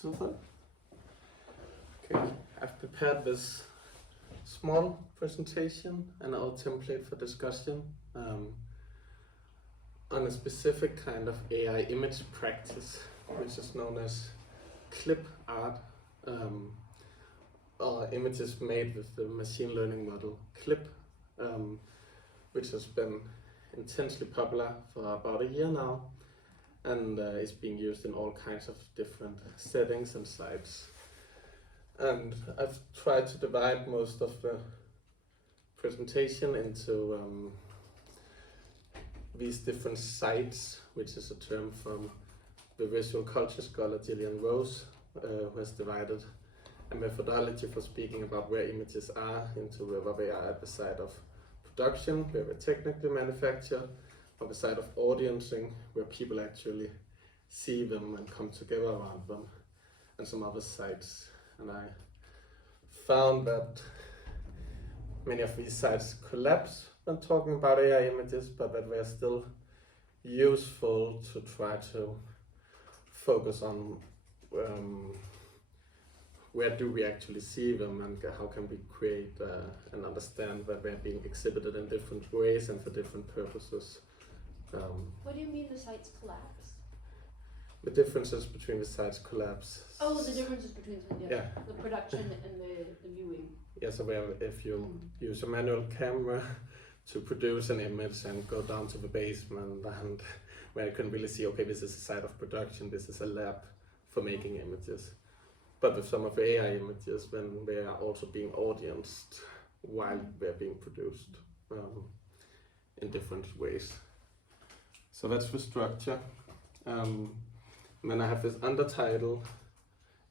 So far? Okay, I've prepared this small presentation and our template for discussion on a specific kind of AI image practice, which is known as clip art, or images made with the machine learning model clip, which has been intensely popular for about a year now, and is being used in all kinds of different settings and sites. And I've tried to divide most of the presentation into these different sites, which is a term from the visual culture scholar Gillian Rose, who has divided a methodology for speaking about where images are into whether they are at the side of production, where they're technically manufactured, or the side of audiencing, where people actually see them and come together around them, and some other sites. And I found that many of these sites collapse when talking about AI images, but that they're still useful to try to focus on where do we actually see them, and how can we create and understand that they're being exhibited in different ways and for different purposes. What do you mean the sites collapse? The differences between the sites collapse. Oh, the differences between Yeah. the production and the viewing. Yeah, so where if you use a manual camera to produce an image and go down to the basement, and where you can really see, okay, this is a site of production, this is a lab for making images. But with some of the AI images, when they are also being audienced while they're being produced in different ways. So that's the structure. And then I have this undertitle,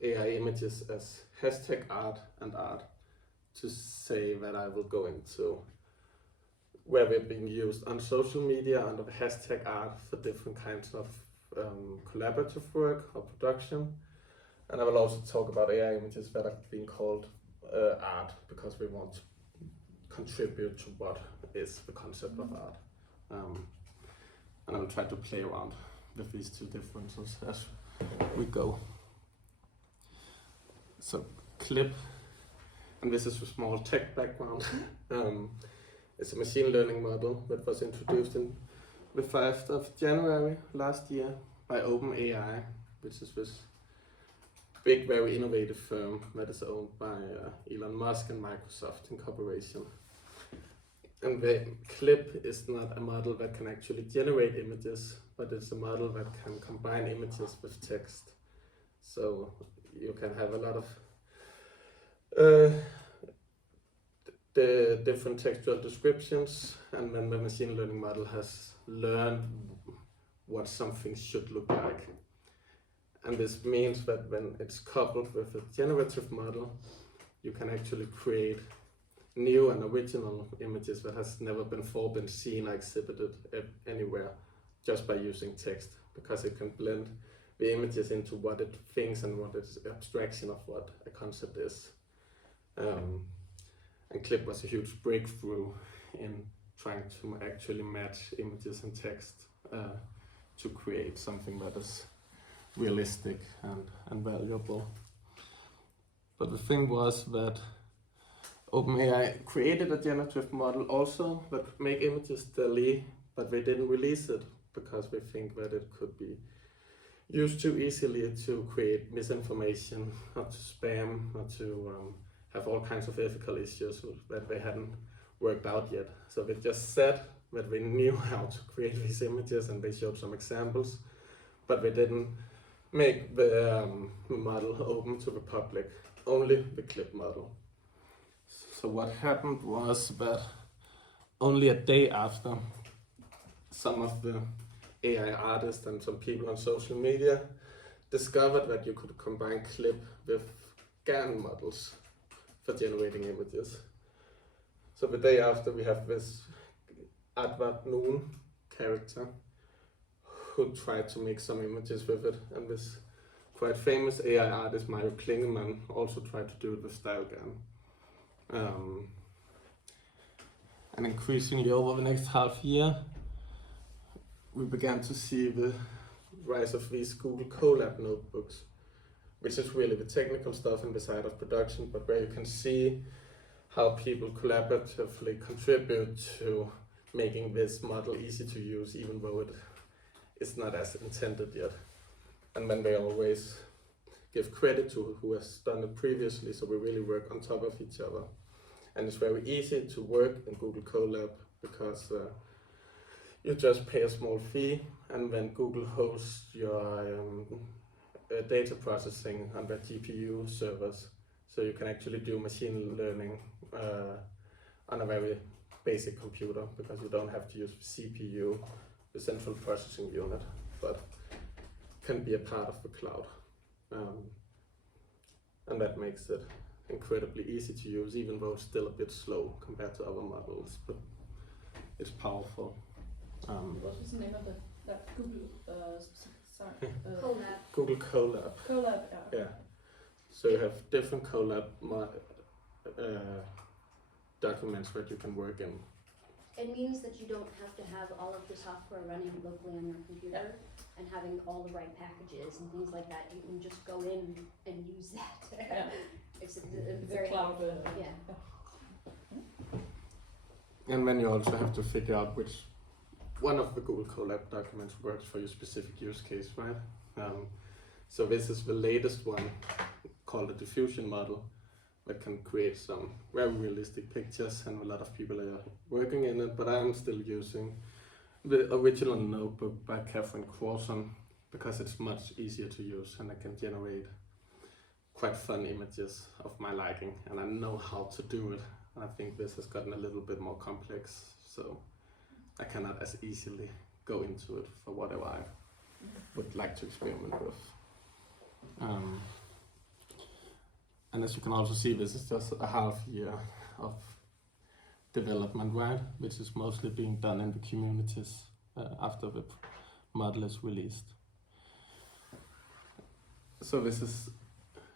AI images as hashtag art and art, to say that I will go into where they're being used on social media under the hashtag art for different kinds of collaborative work or production. And I will also talk about AI images that are being called art, because we want to contribute to what is the concept of art. And I will try to play around with these two differences as we go. So clip, and this is a small tech background. It's a machine learning model that was introduced in the 5th of January last year by OpenAI, which is this big, very innovative firm that is owned by Elon Musk and Microsoft in cooperation. And the clip is not a model that can actually generate images, but it's a model that can combine images with text. So you can have a lot of the different textual descriptions, and then the machine learning model has learned what something should look like. And this means that when it's coupled with a generative model, you can actually create new and original images that has never before been seen or exhibited anywhere, just by using text, because it can blend the images into what it thinks and what its abstraction of what a concept is. And clip was a huge breakthrough in trying to actually match images and text to create something that is realistic and valuable. But the thing was that OpenAI created a generative model also that make images daily, but they didn't release it because they think that it could be used too easily to create misinformation, or to spam, or to have all kinds of ethical issues that they hadn't worked out yet. So they just said that they knew how to create these images, and they showed some examples, but they didn't make the model open to the public, only the clip model. So what happened was that only a day after, some of the AI artists and some people on social media discovered that you could combine clip with GAN models for generating images. So the day after, we have this Advart Noon character who tried to make some images with it, and this quite famous AI artist Mario Klingemann also tried to do it with StyleGAN. And increasingly over the next half year, we began to see the rise of these Google Colab notebooks, which is really the technical stuff in the side of production, but where you can see how people collaboratively contribute to making this model easy to use, even though it is not as intended yet. And then they always give credit to who has done it previously, so we really work on top of each other. And it's very easy to work in Google Colab because you just pay a small fee, and then Google hosts your data processing on their GPU servers, so you can actually do machine learning on a very basic computer, because you don't have to use the CPU, the central processing unit, but can be a part of the cloud. And that makes it incredibly easy to use, even though it's still a bit slow compared to other models, but it's powerful. What was the name of that Google Colab. Google Colab. Colab, Yeah. So you have different Colab documents that you can work in. It means that you don't have to have all of the software running locally on your computer and having all the right packages and things like that. You can just go in and use that. Yeah. It's a The very cloud. yeah. And then you also have to figure out which one of the Google Colab documents works for your specific use case, right? So this is the latest one, called the diffusion model, that can create some very realistic pictures, and a lot of people are working in it, but I'm still using the original notebook by Catherine Crossan because it's much easier to use, and I can generate quite fun images of my liking, and I know how to do it. And I think this has gotten a little bit more complex, so I cannot as easily go into it for whatever I would like to experiment with. And as you can also see, this is just a half year of development, right? Which is mostly being done in the communities after the model is released. So this is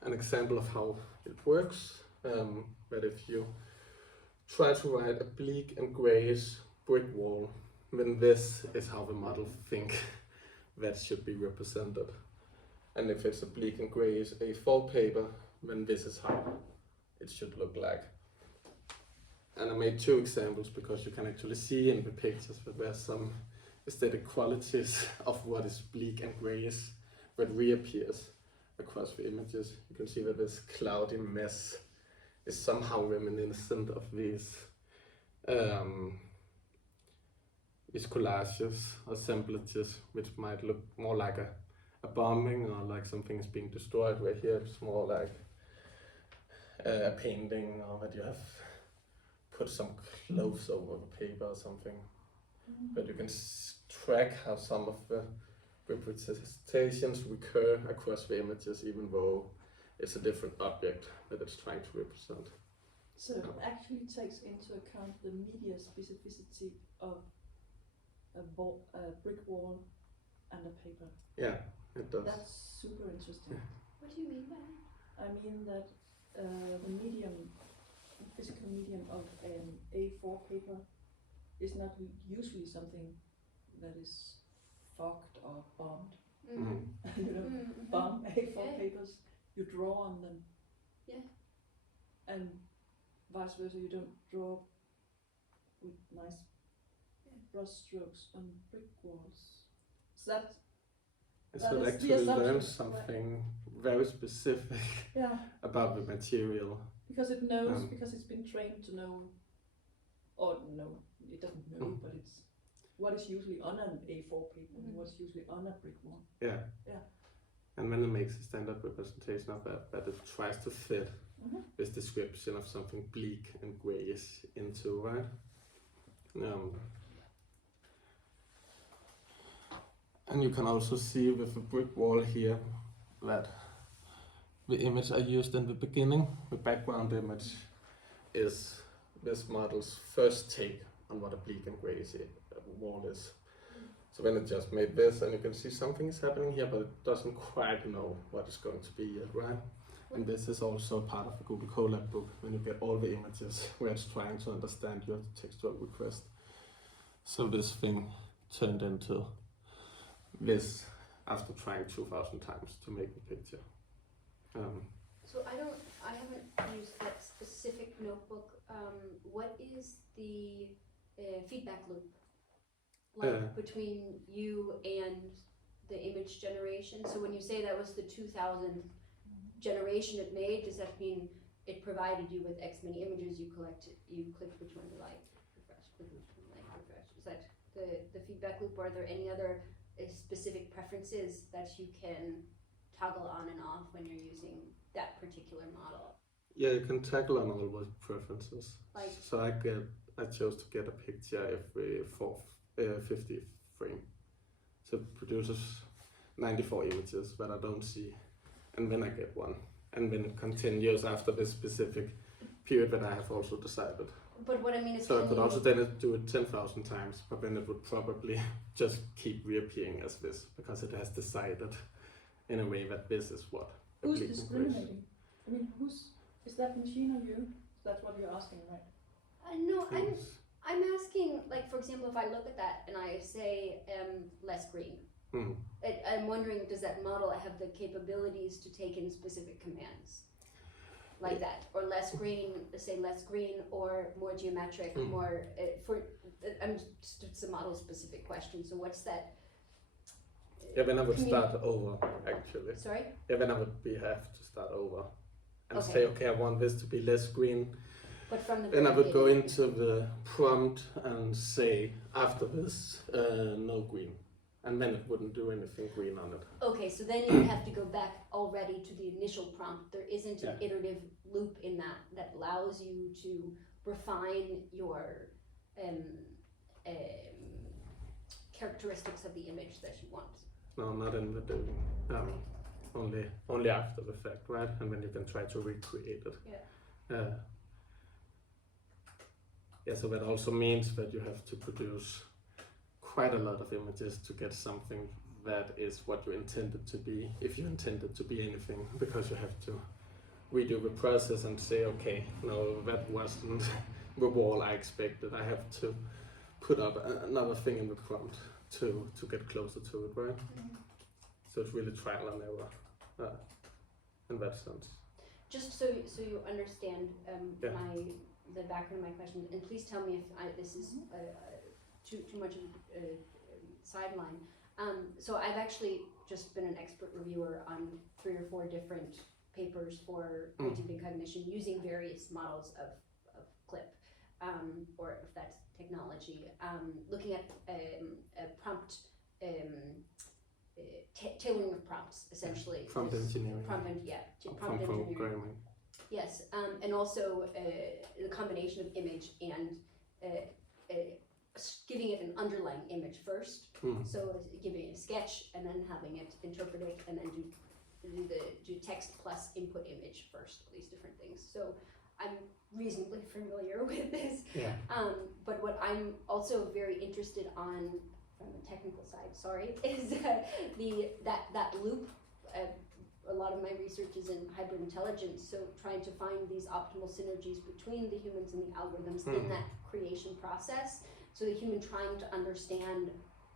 an example of how it works. That if you try to write a bleak and grayish brick wall, then this is how the model think that should be represented. And if it's a bleak and grayish A4 paper, then this is how it should look like. And I made two examples because you can actually see in the pictures that there's some aesthetic qualities of what is bleak and grayish that reappears across the images. You can see that this cloudy mess is somehow reminiscent of these collages or assemblages, which might look more like a bombing or like something is being destroyed, where here it's more like a painting, or that you have put some clothes over the paper or something. But you can track how some of the representations recur across the images, even though it's a different object that it's trying to represent. So it actually takes into account the media specificity of a brick wall and a paper. Yeah, it does. That's super interesting. What do you mean by that? I mean that the physical medium of an A4 paper is not usually something that is fogged or bombed. You know, bomb A4 papers, you draw on them. Yeah. And vice versa, you don't draw with nice brush strokes on brick walls. So that So is actually the assumption. learn something very specific about the material. Because it knows, because it's been trained to know, or no, it doesn't know, but it's what is usually on an A4 paper and what's usually on a brick wall. Yeah. Yeah. And then it makes a standard representation of that it tries to fit this description of something bleak and grayish into, right? And you can also see with the brick wall here that the image I used in the beginning, the background image, is this model's first take on what a bleak and grayish wall is. So then it just made this, and you can see something is happening here, but it doesn't quite know what it's going to be yet, right? And this is also part of the Google Colab book, when you get all the images where it's trying to understand your textual request. So this thing turned into this after trying 2,000 times to make the picture. So I haven't used that specific notebook. What is the feedback loop like between you and the image generation? So when you say that was the 2000 generation it made, does that mean it provided you with X many images, you clicked which one you like, refresh, click which one you like, refresh? Is that the feedback loop? Or are there any other specific preferences that you can toggle on and off when you're using that particular model? Yeah, you can toggle on all those preferences. Like, so I chose to get a picture every 50th frame. So it produces 94 images that I don't see, and then I get one, and then it continues after this specific period that I have also decided. but what I mean is, So I could also then do it 10,000 times, but then it would probably just keep reappearing as this, because it has decided in a way that this is what a Who's bleeding grace. discriminating? I mean, is that machine or you? That's what you're asking, right? no, Things. I'm asking, like, for example, if I look at that and I say less green, I'm wondering, does that model have the capabilities to take in specific commands like that, or less green, say less green, or more geometric, more I'm just, it's a model specific question. So what's that? Yeah, then I would start over actually. Sorry? Yeah, then I would have to start over and Okay. say, okay, I want this to be less green. But from the Then I would go beginning. into the prompt and say after this, no green, and then it wouldn't do anything green on it. Okay, so then you have to go back already to the initial prompt. There isn't an iterative loop in that allows you to refine your characteristics of the image that you want. No, not in the doing. Only after the fact, right? And then you can try to recreate it. Yeah. Yeah. So that also means that you have to produce quite a lot of images to get something that is what you intended to be, if you intended to be anything, because you have to redo the process and say, okay, no, that wasn't the wall I expected. I have to put up another thing in the prompt to get closer to it, right? So it's really trial and error in that sense. Just so you understand the background of my question, and please tell me if this is too much of a sideline. So I've actually just been an expert reviewer on 3 or 4 different papers for creativity and cognition using various models of CLIP, or if that's technology, looking at prompt tailoring of prompts, essentially. Prompt engineering. Prompt engineering. Programming. Yes, and also the combination of image and giving it an underlying image first. So giving it a sketch and then having it interpret it, and then do text plus input image first, all these different things. So I'm reasonably familiar with this. Yeah. But what I'm also very interested on from the technical side, is that loop. A lot of my research is in hybrid intelligence, so trying to find these optimal synergies between the humans and the algorithms in that creation process. So the human trying to understand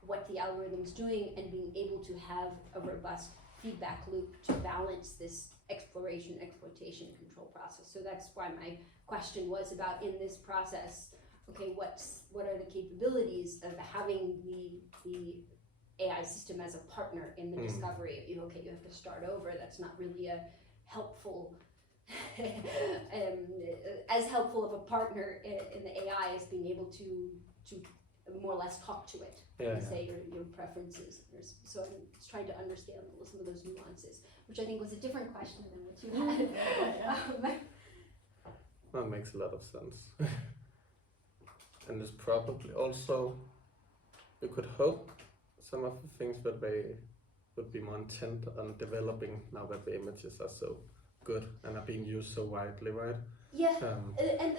what the algorithm's doing and being able to have a robust feedback loop to balance this exploration, exploitation, control process. So that's why my question was about, in this process, okay, what are the capabilities of having the AI system as a partner in the discovery? Okay, you have to start over. That's not really a helpful, as helpful of a partner in the AI as being able to more or less talk to it and say your preferences. So I'm just trying to understand some of those nuances, which I think was a different question than what you had. That makes a lot of sense. And it's probably also, you could hope some of the things that they would be more intent on developing now that the images are so good and are being used so widely, right? Yeah, and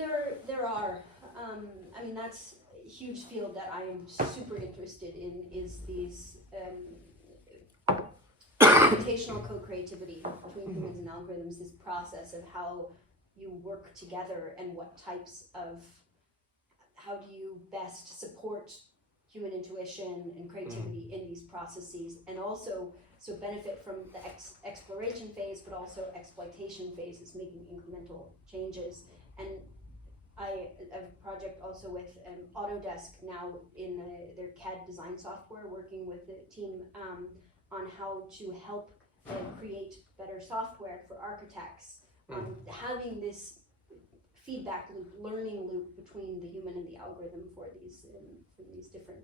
there are. I mean, that's a huge field that I am super interested in, is these computational co-creativity between humans and algorithms, this process of how you work together and what types of, how do you best support human intuition and creativity in these processes, and also so benefit from the exploration phase, but also exploitation phase is making incremental changes. And I have a project also with Autodesk now in their CAD design software, working with the team on how to help create better software for architects. Having this feedback loop, learning loop between the human and the algorithm for these different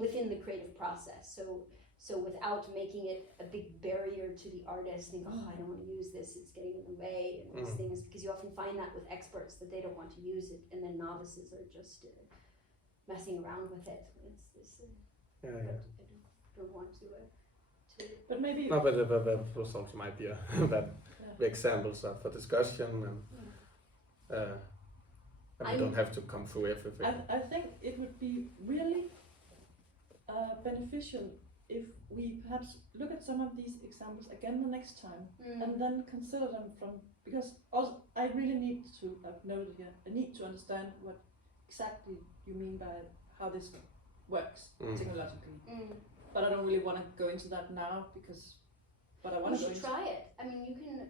within the creative process. So without making it a big barrier to the artist, think, oh, I don't want to use this, it's getting in the way, and these things, because you often find that with experts that they don't want to use it, and then novices are just messing around with it. It's this. I don't want to. But maybe. No, but that was also my idea that the examples are for discussion and we don't have to come through everything. I think it would be really beneficial if we perhaps look at some of these examples again the next time and then consider them because also I really need to, I've noted here, I need to understand what exactly you mean by how this works technologically. But I don't really want to go into that now but I want to go into. You should try it. I mean, you can,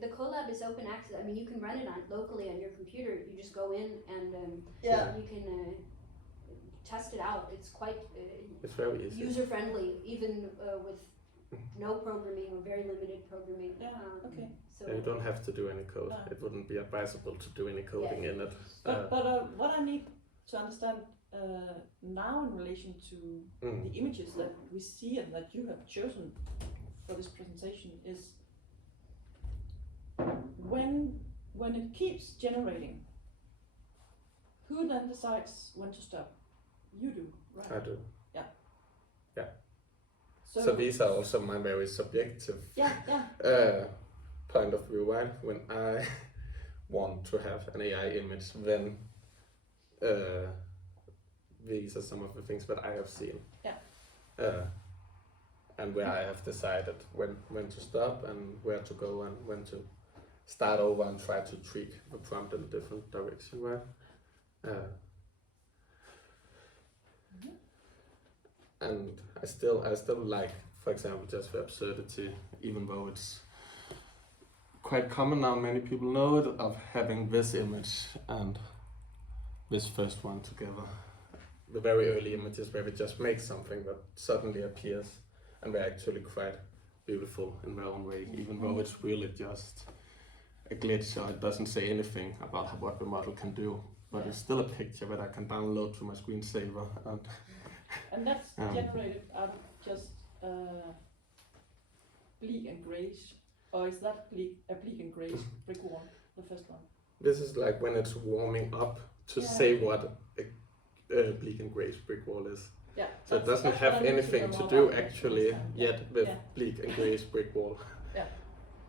the Colab is open access. I mean, you can run it locally on your computer. You just go in and you can test it out. It's quite it's very easy. user friendly, even with no programming or very limited programming. Okay. So you don't have to do any code. It wouldn't be advisable to do any coding in it. But what I need to understand now in relation to the images that we see and that you have chosen for this presentation is when it keeps generating, who then decides when to stop? You do, right? I do. Yeah. So these are also my very subjective point of view, right? When I want to have an AI image, then these are some of the things that I have seen. And where I have decided when to stop and where to go and when to start over and try to tweak the prompt in a different direction, right? And I still like, for example, just the absurdity, even though it's quite common now, many people know it, of having this image and this first one together. The very early images where we just make something that suddenly appears and they're actually quite beautiful in their own way, even though it's really just a glitch or it doesn't say anything about what the model can do. But it's still a picture that I can download to my screensaver. And that's generated out of just bleak and greyish, or is that a bleak and greyish brick wall, the first one? This is like when it's warming up to say what a bleak and greyish brick wall is. Yeah. So it doesn't have anything to do actually yet with bleak and greyish brick wall. Yeah.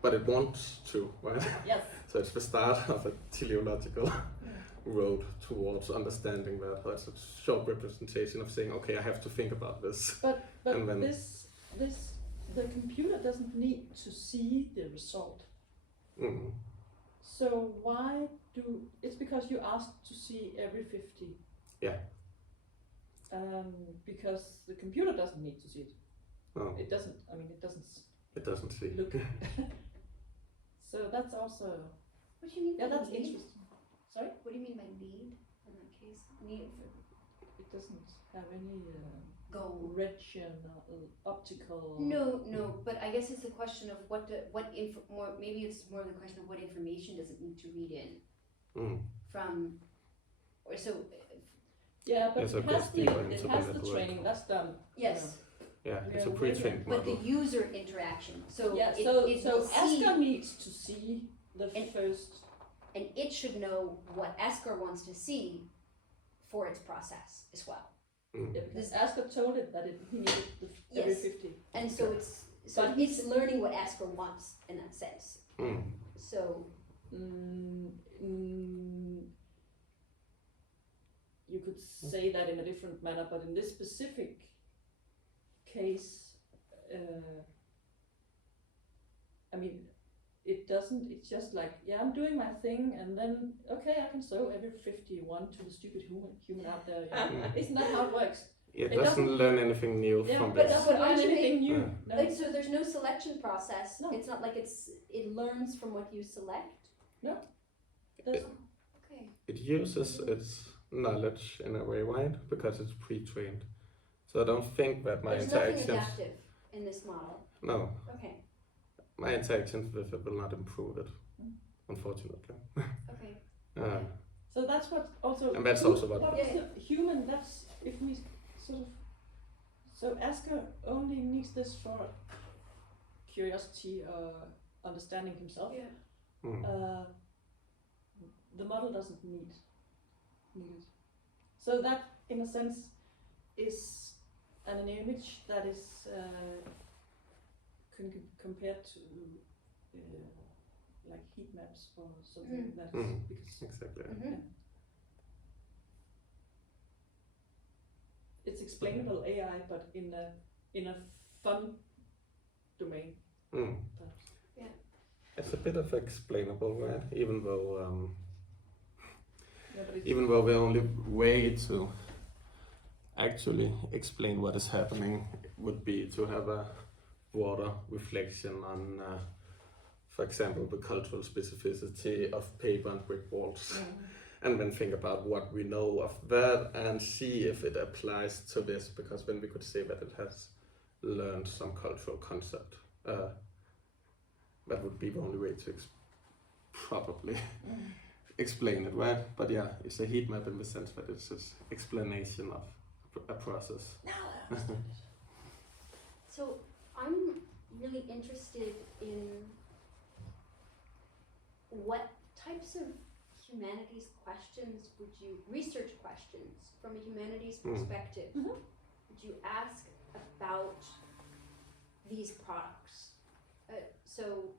But it wants to, right? Yes. So it's the start of a teleological road towards understanding that. It's a short representation of saying, okay, I have to think about this. But and then the computer doesn't need to see the result. So why it's because you asked to see every 50. Yeah. Because the computer doesn't need to see it. Oh. It doesn't. I mean, it doesn't. It doesn't see. Look. So that's also. What do you mean? Yeah, by that's lead? interesting. Sorry. What do you mean by lead in that case? Lead It doesn't have any goal. region optical. No. But I guess it's a question of maybe it's more the question of what information does it need to read in from, or so. Yeah, but Yes, it has the network. training. That's done. Yes. Yeah, it's a pre-trained But model. the user interaction. So so Asger needs to see the first. And it should know what Asger wants to see for its process as well. Yeah, because Asger told it that he needed every 50. And so it's learning what Asger wants in that sense. So you could say that in a different manner, but in this specific case, I mean, it doesn't, it's just like, I'm doing my thing, and then, okay, I can show every 51 to the stupid human out there. Isn't that how it works? It It doesn't doesn't- learn anything new Yeah, from but But it this. doesn't learn aren't you anything new. Yeah. No. Like, so there's no selection process. No. It's not like it learns from what you select. It doesn't. Okay. It uses its knowledge in a way, right? Because it's pre-trained. So I don't think that my There's nothing interactions. adaptive in this model. No, Okay. my interactions with it will not improve it, unfortunately. Okay. Uh, So that's what also. And that's also what- What is the human? That's if we sort of. So Asger only needs this for curiosity or understanding himself. Yeah. The model doesn't need it. So that, in a sense, is an image that is compared to like heat maps or something that is because exactly. Mm-hmm. it's explainable AI, but in a fun domain. Mm. Yeah. It's a bit of explainable, right? Even though Yeah, but it's the only way to actually explain what is happening would be to have a broader reflection on, for example, the cultural specificity of paper and brick walls, and then think about what we know of that and see if it applies to this, because then we could say that it has learned some cultural concept. That would be the only way to probably explain it, right? But yeah, it's a heat map in the sense that it's an explanation of a process. now I understand it. So I'm really interested in what types of humanities questions research questions from a humanities perspective, would you ask about these products? So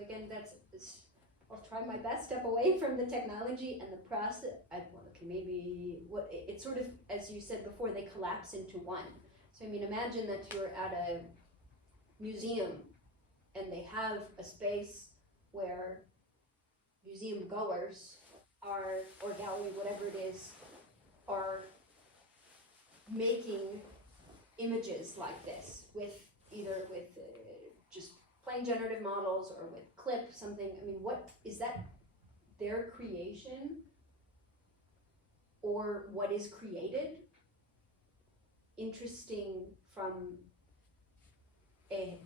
again, I'll try my best, step away from the technology and the process. It's sort of, as you said before, they collapse into one. So I mean, imagine that you're at a museum and they have a space where museum goers or gallery, whatever it is, are making images like this with just plain generative models or with clip something. I mean, what is that? Their creation, or what is created? Interesting from a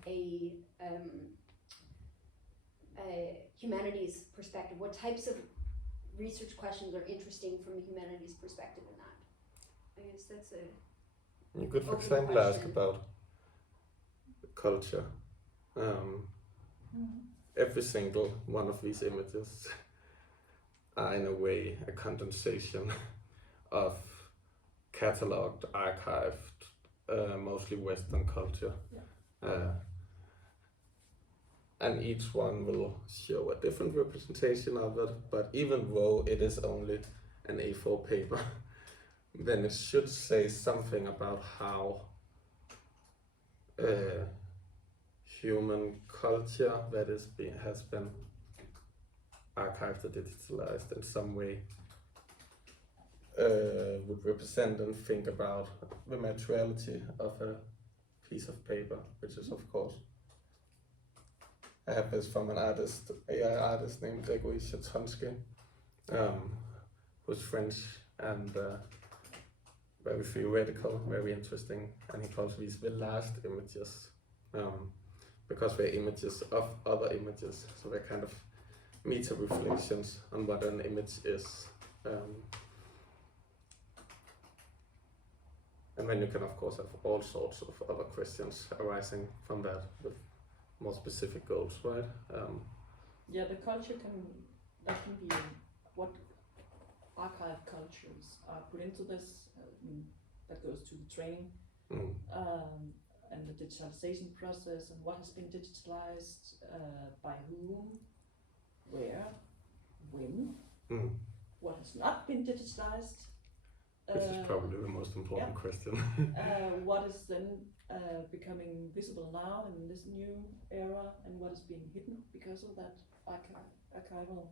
humanities perspective. What types of research questions are interesting from a humanities perspective in that? I guess that's a. You could, for Open example, ask question. about culture. Every single one of these images are in a way a condensation of catalogued, archived, mostly Western culture. And each one will show a different representation of it, but even though it is only an A4 paper, then it should say something about how human culture that has been archived or digitalized in some way would represent and think about the materiality of a piece of paper, which is of course. I have this from an AI artist named Gregory Chatonsky, who's French and very theoretical, very interesting, and he calls these the last images, because they're images of other images, so they're kind of meta-reflections on what an image is. And then you can of course have all sorts of other questions arising from that with more specific goals, right? Yeah, the culture can be what archive cultures are put into this. That goes to the training and the digitalization process and what has been digitalized, by whom, where, when, what has not been digitalized. Which is probably the most important question. What is then becoming visible now in this new era, and what is being hidden because of that archival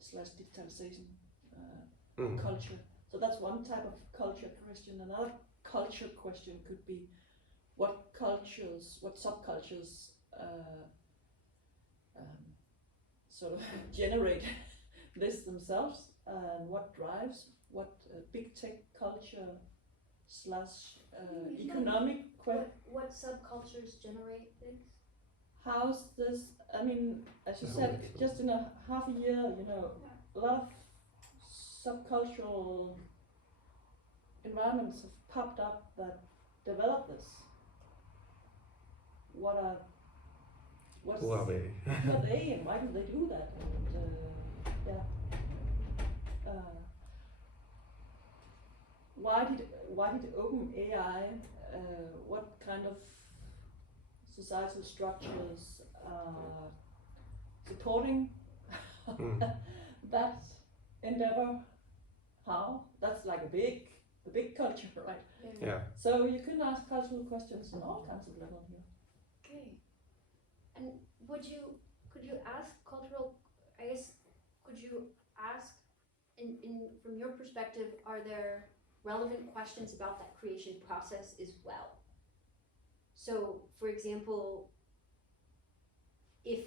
/ digitalization culture. So that's one type of culture question. Another culture question could be what subcultures sort of generate this themselves, and what drives what big tech culture slash economic what subcultures generate things? how's this, I mean, as you said, just in a half a year, a lot of subcultural environments have popped up that develop this. Who are they? Who are they, and why do they do that? And why did OpenAI? What kind of societal structures are supporting that endeavor? How? That's like the big culture, right? Yeah. So you can ask cultural questions on all kinds of levels here. Okay. And could you ask from your perspective, are there relevant questions about that creation process as well? So, for example, if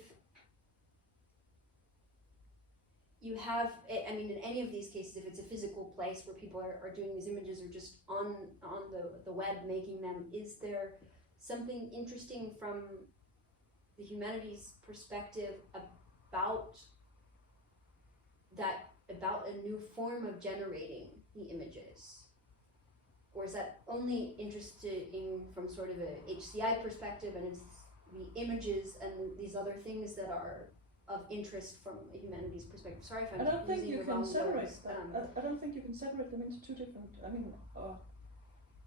you have, I mean, in any of these cases, if it's a physical place where people are doing these images or just on the web making them, is there something interesting from the humanities perspective about a new form of generating the images? Or is that only interesting from sort of a HCI perspective, and it's the images and these other things that are of interest from a humanities perspective? Sorry if I'm I don't think using you the can wrong separate words. that. I don't think you can separate them into two different,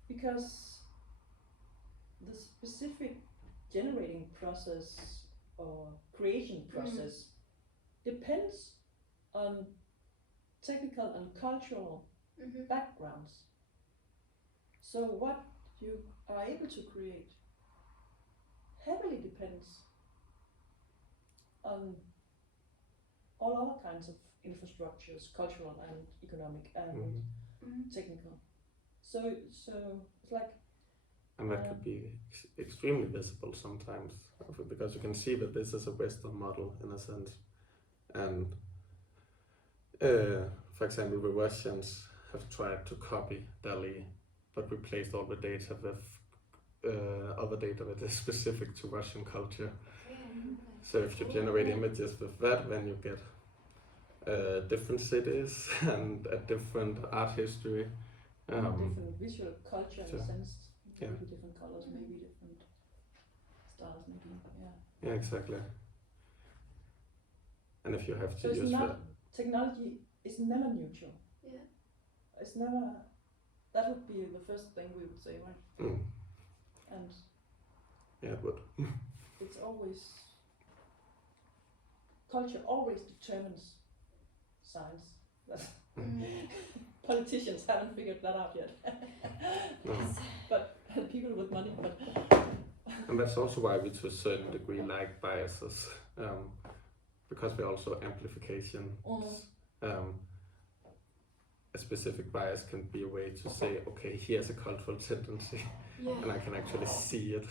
because the specific generating process or creation process depends on technical and cultural backgrounds. So what you are able to create heavily depends on all other kinds of infrastructures, cultural and economic and technical. So it's like, and that could be extremely visible sometimes, because you can see that this is a Western model in a sense. And for example, the Russians have tried to copy DALL-E, but replaced all the data with other data that is specific to Russian culture. So if you generate images with that, then you get different cities and a different art history. different visual culture in a sense. Yeah. Maybe different colors, maybe different styles, maybe, yeah. Yeah, exactly. And if you have to So use that. Technology is never neutral. Yeah. It's never, that would be the first thing we would say, right? And yeah, it would. It's always, culture always determines science. Politicians haven't figured that out yet. No. But people with money, but and that's also why we to a certain degree like biases, because we're also amplification. A specific bias can be a way to say, okay, here's a cultural tendency, and I can actually see it.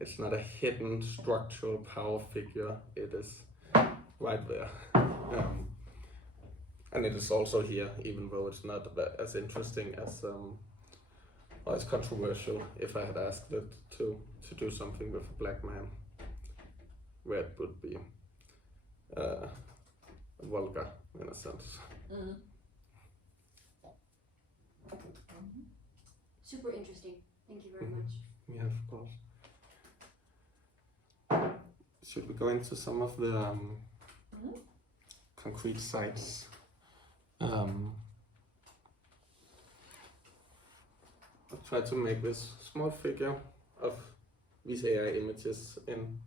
It's not a hidden structural power figure, it is right there. And it is also here, even though it's not as interesting as, or as controversial, if I had asked it to do something with a black man, where it would be vulgar in a sense. Super interesting. Thank you very much. Yeah, of course. Should we go into some of the concrete sites? I'll try to make this small figure of these AI images in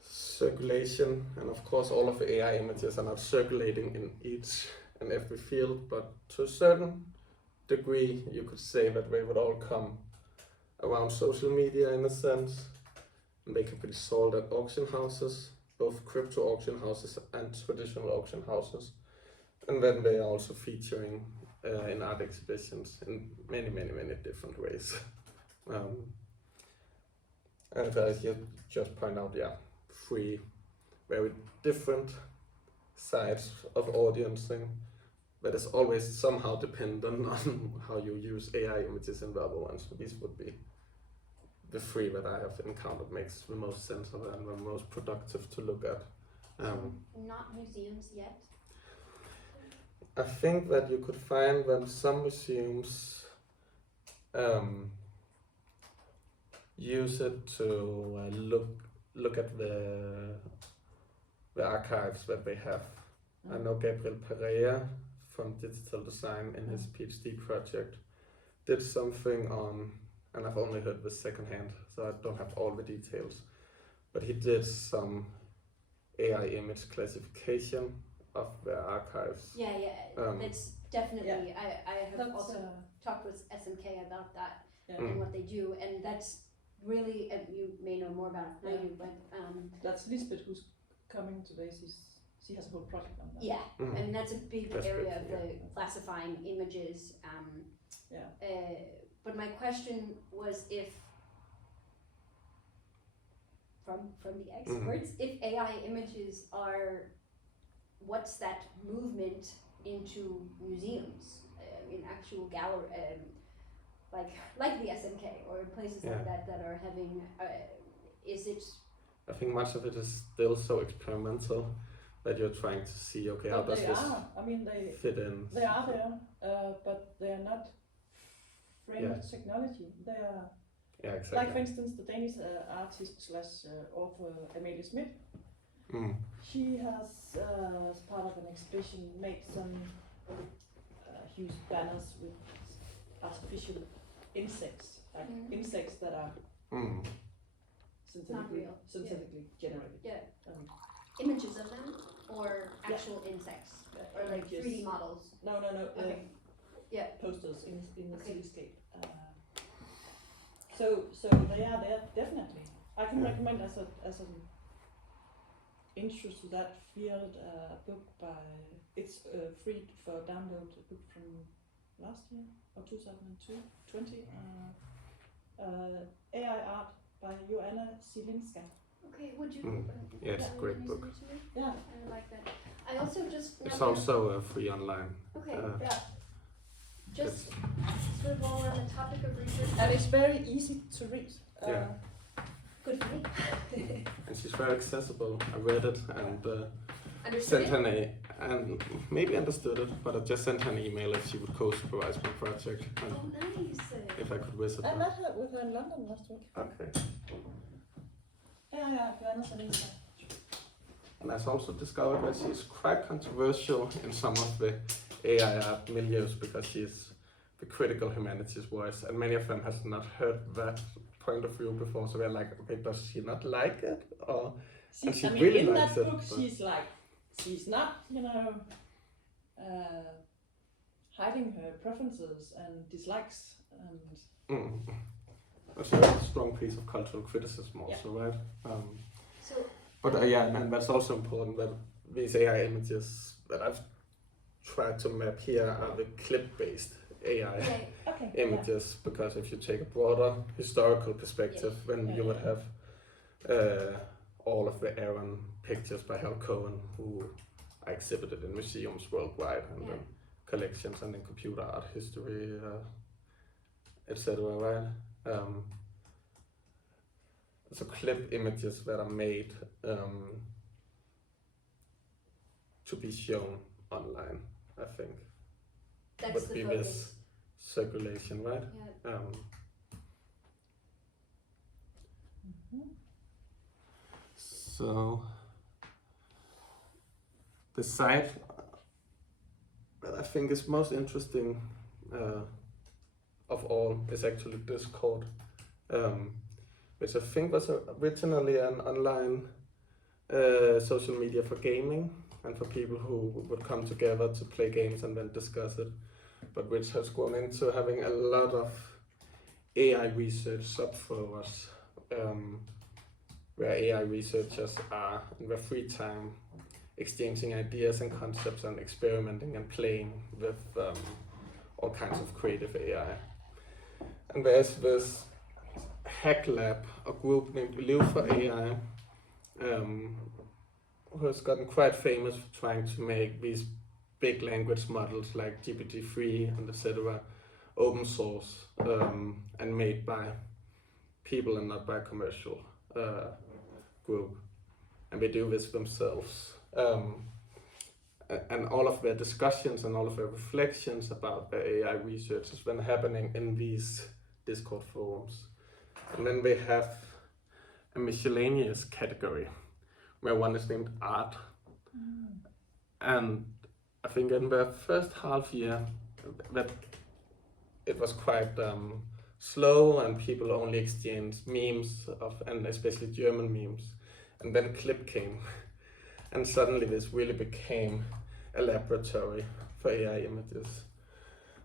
circulation, and of course all of the AI images are not circulating in each and every field, but to a certain degree you could say that they would all come around social media in a sense, and they could be sold at auction houses, both crypto auction houses and traditional auction houses, and then they are also featuring in art exhibitions in many different ways. And as you just point out, yeah, three very different sides of audiencing, but it's always somehow dependent on how you use AI images and verbal ones. These would be the three that I have encountered makes the most sense of and the most productive to look at. Not museums yet. I think that you could find that some museums use it to look at the archives that they have. I know Gabriel Pereira from digital design in his PhD project did something on, and I've only heard this secondhand, so I don't have all the details, but he did some AI image classification of their archives. Yeah, that's definitely. I have That's, also talked with SMK about that yeah. and what they do, and that's really. You may know more about it than I do, but That's Lisbeth who's coming today. She has a whole project on that. yeah, I mean that's a big That's area good, of the classifying images. But my question was if, from the experts, if AI images are, what's that movement into museums, in actual gallery, like the SMK or places like that are having, is it? I think much of it is still so experimental that you're trying to see, okay, how But does they this are. I mean, they fit in? They are there, but they are not framed with technology. They are, Yeah, exactly. like for instance, the Danish artist slash author Amalie Schmidt. She has, as part of an exhibition, made some huge banners with artificial insects, like insects that are synthetically generated. Yeah. Images of them or actual insects or like images. 3D models. No. Okay. Posters in the Okay. cityscape. So they are there definitely. I can recommend as an intro to that field book by, it's free for download, a book from last year or 2020. AI art by Joanna Zielinska. Okay, would you? Yeah, it's a great book. Yeah, I like that. I also just. It's also free online. Okay. yeah. Just sort of while we're on the topic of research. And it's very easy to read. Yeah. Good for me. And she's very accessible. I read it and Understood sent her and maybe understood it, but I just sent her an email if she would co-supervise my project and Oh, nice. if I could visit I her. met her with her in London last week. Okay. Yeah, Joanna Zielinska. And I've also discovered that she's quite controversial in some of the AI art milieus because she's the critical humanities voice, and many of them has not heard that point of view before. So they're like, okay, does she not like it, or? And she really in likes that it, book, but- she's not, hiding her preferences and dislikes, and That's a very strong piece of cultural criticism also, right? So. But and that's also important that these AI images that I've tried to map here are the clip-based AI images, because if you take a broader historical perspective, then you would have all of the Aaron pictures by Hal Cohen, who are exhibited in museums worldwide, and then collections, and in computer art history, etc. Right? So clip images that are made to be shown online, I think. That's Would the be focus. this circulation, right? Yeah. So the site that I think is most interesting of all is actually Discord, which I think was originally an online social media for gaming and for people who would come together to play games and then discuss it, but which has grown into having a lot of AI research subfollowers, where AI researchers are in their free time exchanging ideas and concepts and experimenting and playing with all kinds of creative AI. And there's this hack lab, a group named Live for AI, who has gotten quite famous for trying to make these big language models like GPT-3 and etc. open source and made by people and not by a commercial group. And they do this themselves. And all of their discussions and all of their reflections about their AI research has been happening in these Discord forums. And then they have a miscellaneous category where one is named art. And I think in the first half year that it was quite slow and people only exchanged memes and especially German memes. And then Clip came and suddenly this really became a laboratory for AI images.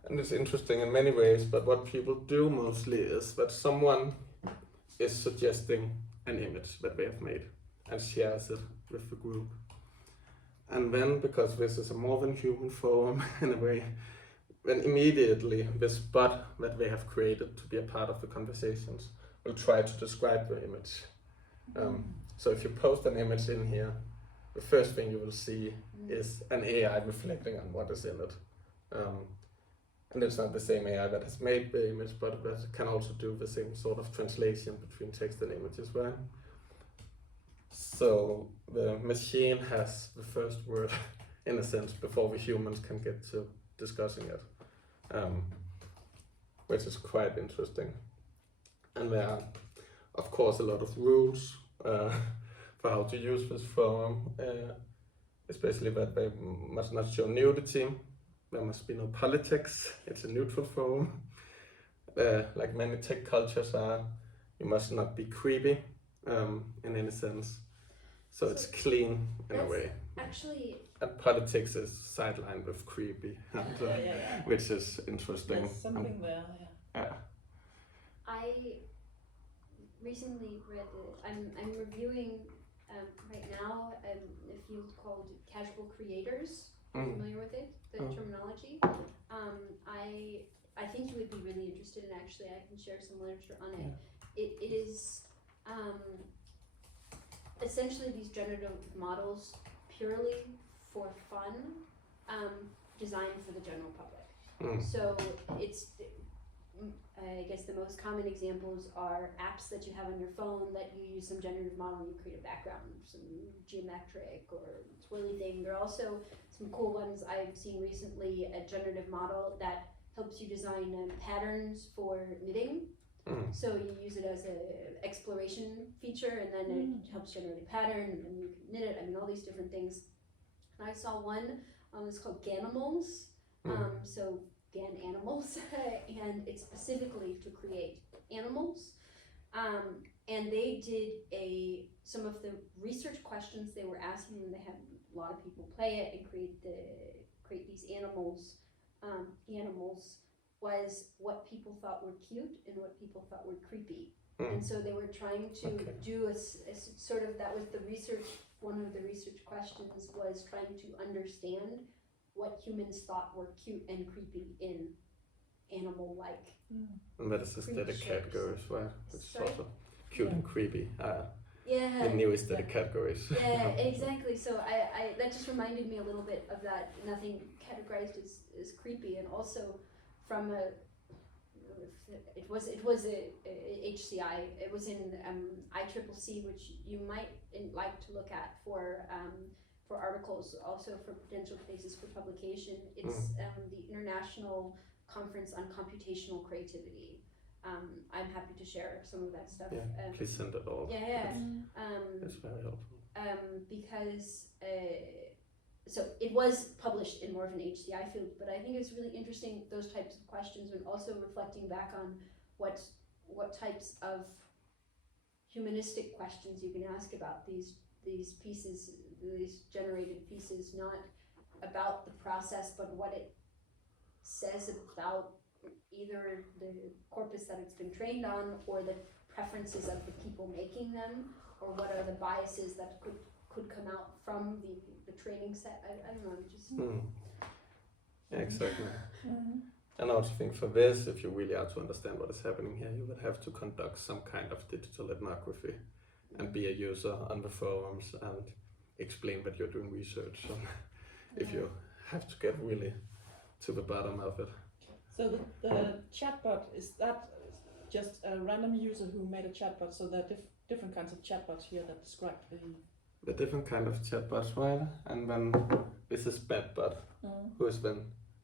And it's interesting in many ways, but what people do mostly is that someone is suggesting an image that they have made and shares it with the group. And then, because this is a more than human forum in a way, then immediately this bot that they have created to be a part of the conversations will try to describe the image. So if you post an image in here, the first thing you will see is an AI reflecting on what is in it. And it's not the same AI that has made the image, but that can also do the same sort of translation between text and images, right? So the machine has the first word, in a sense, before the humans can get to discussing it, which is quite interesting. And there are, of course, a lot of rules for how to use this forum, especially that they must not show nudity, there must be no politics, it's a neutral forum. Like many tech cultures are, you must not be creepy in any sense. So it's clean in a way. Actually, and politics is sidelined with creepy, and, which is interesting. There's something there, Yeah. I recently read, I'm reviewing right now a field called casual creators. Are you familiar with it, the terminology? I think you would be really interested in, actually, I can share some literature on it. It is essentially these generative models purely for fun, designed for the general public. So it's, I guess the most common examples are apps that you have on your phone that you use some generative model and you create a background, some geometric or twirly thing. There are also some cool ones I've seen recently, a generative model that helps you design patterns for knitting. So you use it as an exploration feature, and then it helps generate a pattern, and you can knit it. I mean, all these different things. And I saw one, it's called Ganimals. So Gan animals, and it's specifically to create animals. And they did some of the research questions they were asking, and they had a lot of people play it and create these animals. Was what people thought were cute and what people thought were creepy. And so they were trying to do a sort of, that was the research, one of the research questions was trying to understand what humans thought were cute and creepy in animal-like. And that is aesthetic categories, right? It's Sorry? also cute and creepy. Yeah. The new aesthetic categories. Yeah, exactly. So I that just reminded me a little bit of that. Nothing categorized as creepy, and also from it was a HCI. It was in ICCC, which you might like to look at for articles, also for potential places for publication. It's the International Conference on Computational Creativity. I'm happy to share some of that stuff. Yeah, please send it all. Yeah. It's very helpful. Because so it was published in more of an HCI field, but I think it's really interesting, those types of questions, and also reflecting back on what types of humanistic questions you can ask about these pieces, these generated pieces, not about the process, but what it says about either the corpus that it's been trained on, or the preferences of the people making them, or what are the biases that could come out from the training set. I don't know, just Yeah, exactly. And I also think for this, if you really are to understand what is happening here, you would have to conduct some kind of digital ethnography and be a user on the forums and explain that you're doing research on if you have to get really to the bottom of it. So the chatbot, is that just a random user who made a chatbot? So there are different kinds of chatbots here that describe The different kind of chatbots, right? And then this is bedbot, who is then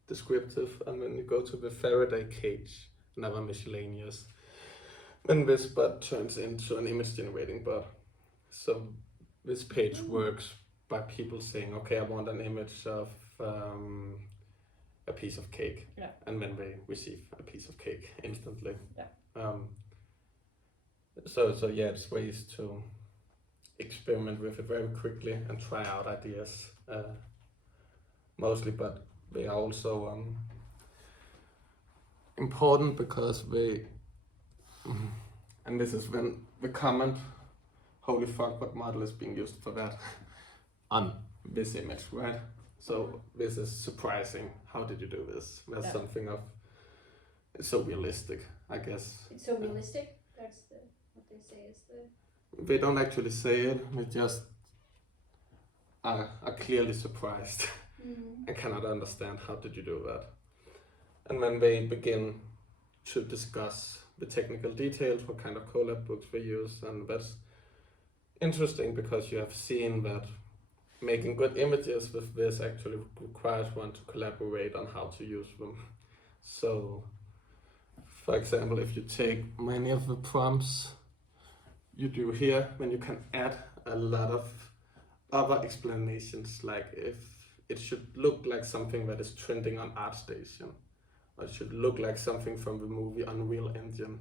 descriptive, and when you go to the Faraday cage, another miscellaneous, then this bot turns into an image generating bot. So this page works by people saying, okay, I want an image of a piece of cake, and then they receive a piece of cake instantly. So yeah, it's ways to experiment with it very quickly and try out ideas, mostly, but they are also important because they, and this is when the comment, holy fuck, what model is being used for that on this image, right? So this is surprising. How did you do this? That's something of, it's so realistic, I guess. It's so realistic. That's what they say is the. They don't actually say it. They just are clearly surprised and cannot understand how did you do that. And when they begin to discuss the technical details, what kind of Colab books they use, and that's interesting because you have seen that making good images with this actually requires one to collaborate on how to use them. So, for example, if you take many of the prompts you do here, then you can add a lot of other explanations, like if it should look like something that is trending on ArtStation, or it should look like something from the movie Unreal Engine,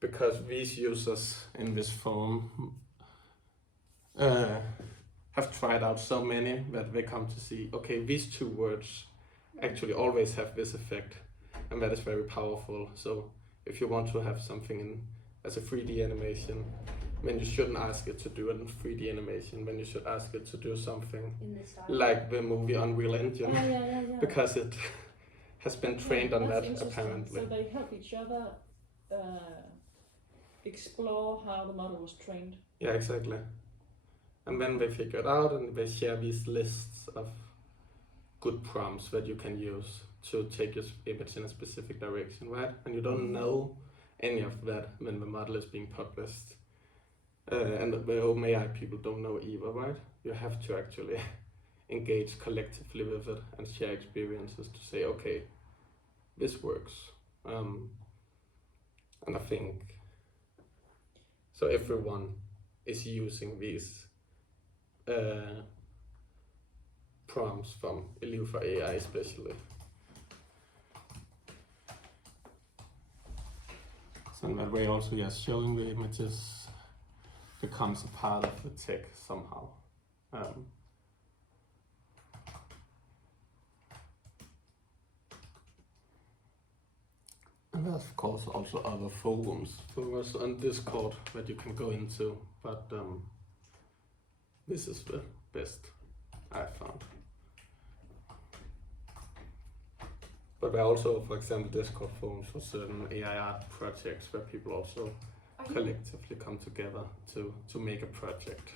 because these users in this forum have tried out so many that they come to see, okay, these two words actually always have this effect, and that is very powerful. So if you want to have something in as a 3D animation, then you shouldn't ask it to do it in 3D animation, then you should ask it to do something In the style. like the movie Unreal Engine, because it has been trained on that interesting. apparently. So they help each other explore how the model was trained. Yeah, exactly. And then they figure it out and they share these lists of good prompts that you can use to take your image in a specific direction, right? And you don't know any of that when the model is being published. And the OpenAI people don't know either, right? You have to actually engage collectively with it and share experiences to say, okay, this works. And I think, so everyone is using these prompts from Eliu for AI especially. So in that way also, yes, showing the images becomes a part of the tech somehow. And there's of course also other forums on Discord that you can go into, but this is the best I found. But there are also, for example, Discord forums for certain AI art projects where people also collectively come together to make a project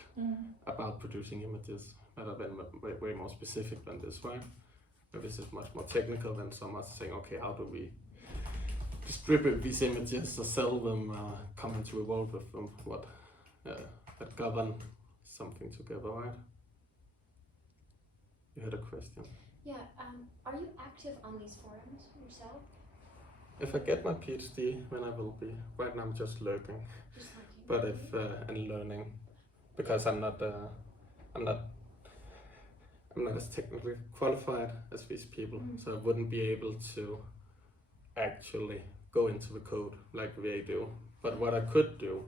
about producing images that are then way more specific than this, right? But this is much more technical than someone saying, okay, how do we distribute these images or sell them, come into a world with them, what that govern something together, right? You had a question. Yeah, are you active on these forums yourself? If I get my PhD, then I will be. Right now I'm just lurking. Just looking. But if and learning, because I'm not as technically qualified as these people, so I wouldn't be able to actually go into the code like they do. But what I could do,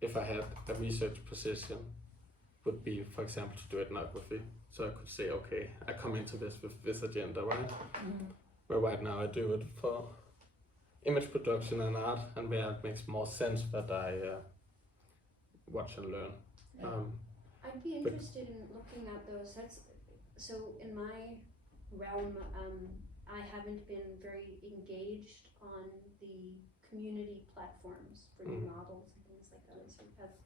if I had a research position, would be, for example, to do ethnography. So I could say, okay, I come into this with this agenda, right? Where right now I do it for image production and art, and where it makes more sense that I watch and learn. I'd be interested in looking at those. That's so in my realm, I haven't been very engaged on the community platforms for new models and things like that.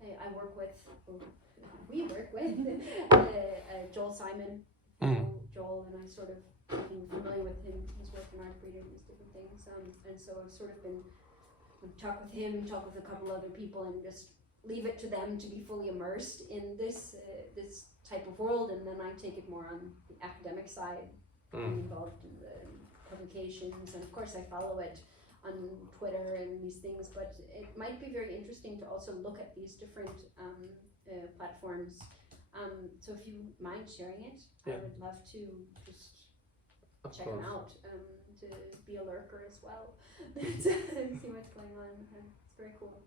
So I work with, or we work with Joel Simon. You know, Joel and I sort of being familiar with him, his work in art breeder and these different things. And so I've sort of been talk with him, talk with a couple other people, and just leave it to them to be fully immersed in this this type of world, and then I take it more on the academic side. I'm involved in the publications, and of course I follow it on Twitter and these things, but it might be very interesting to also look at these different platforms. So if you mind sharing it, I would love to just check them out, to be a lurker as well, see what's going on. It's very cool.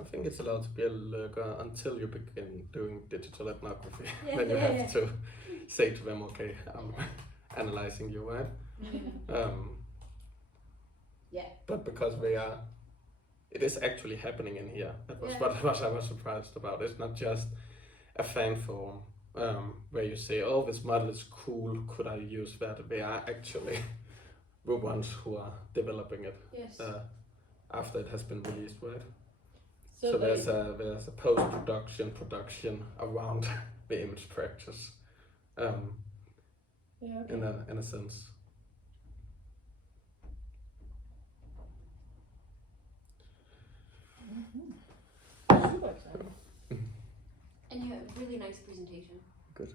I think it's allowed to be a lurker until you begin doing digital ethnography. Then you have to say to them, okay, I'm analyzing you, right? But because it is actually happening in here. That was what I was surprised about. It's not just a fan forum where you say, oh, this model is cool, could I use that? They are actually the ones who are developing it after it has been released, right? So there's a post-production production around the image practice, in a sense. Super exciting. And you have a really nice presentation. Good.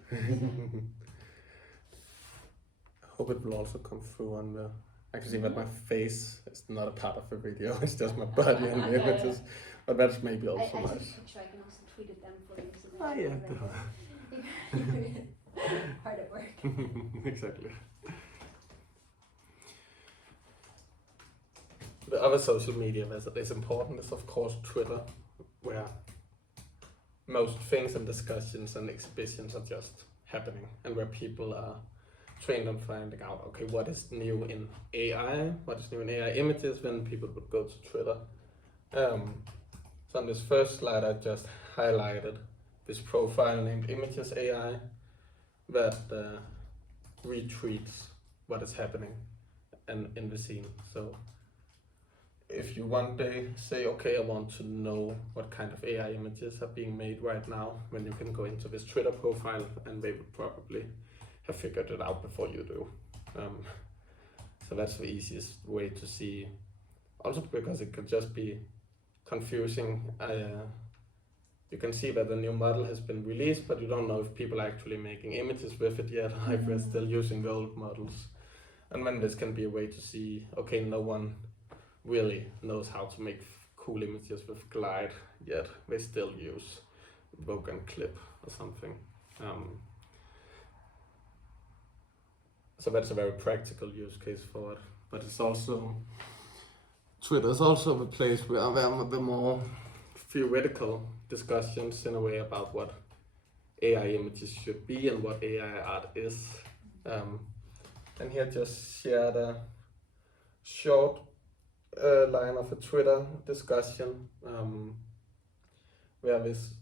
I hope it will also come through on the. I can see that my face is not a part of the video, it's just my body and the images. But that's maybe also I took a nice. picture, I can also tweet it them for you. So Ah, yeah. Hard at work. Exactly. The other social media that is important is of course Twitter, where most things and discussions and exhibitions are just happening, and where people are trained on finding out, okay, what is new in AI, what is new in AI images, then people would go to Twitter. So on this first slide I just highlighted this profile named Images AI that retweets what is happening in the scene. So if you one day say, okay, I want to know what kind of AI images are being made right now, then you can go into this Twitter profile and they would probably have figured it out before you do. So that's the easiest way to see. Also because it could just be confusing. You can see that the new model has been released, but you don't know if people are actually making images with it yet, or if they're still using the old models. And then this can be a way to see, okay, no one really knows how to make cool images with Glide yet. They still use Vogue and Clip or something. So that's a very practical use case for it. But it's also, Twitter is also the place where there are the more theoretical discussions in a way about what AI images should be and what AI art is. And here just shared a short line of a Twitter discussion where this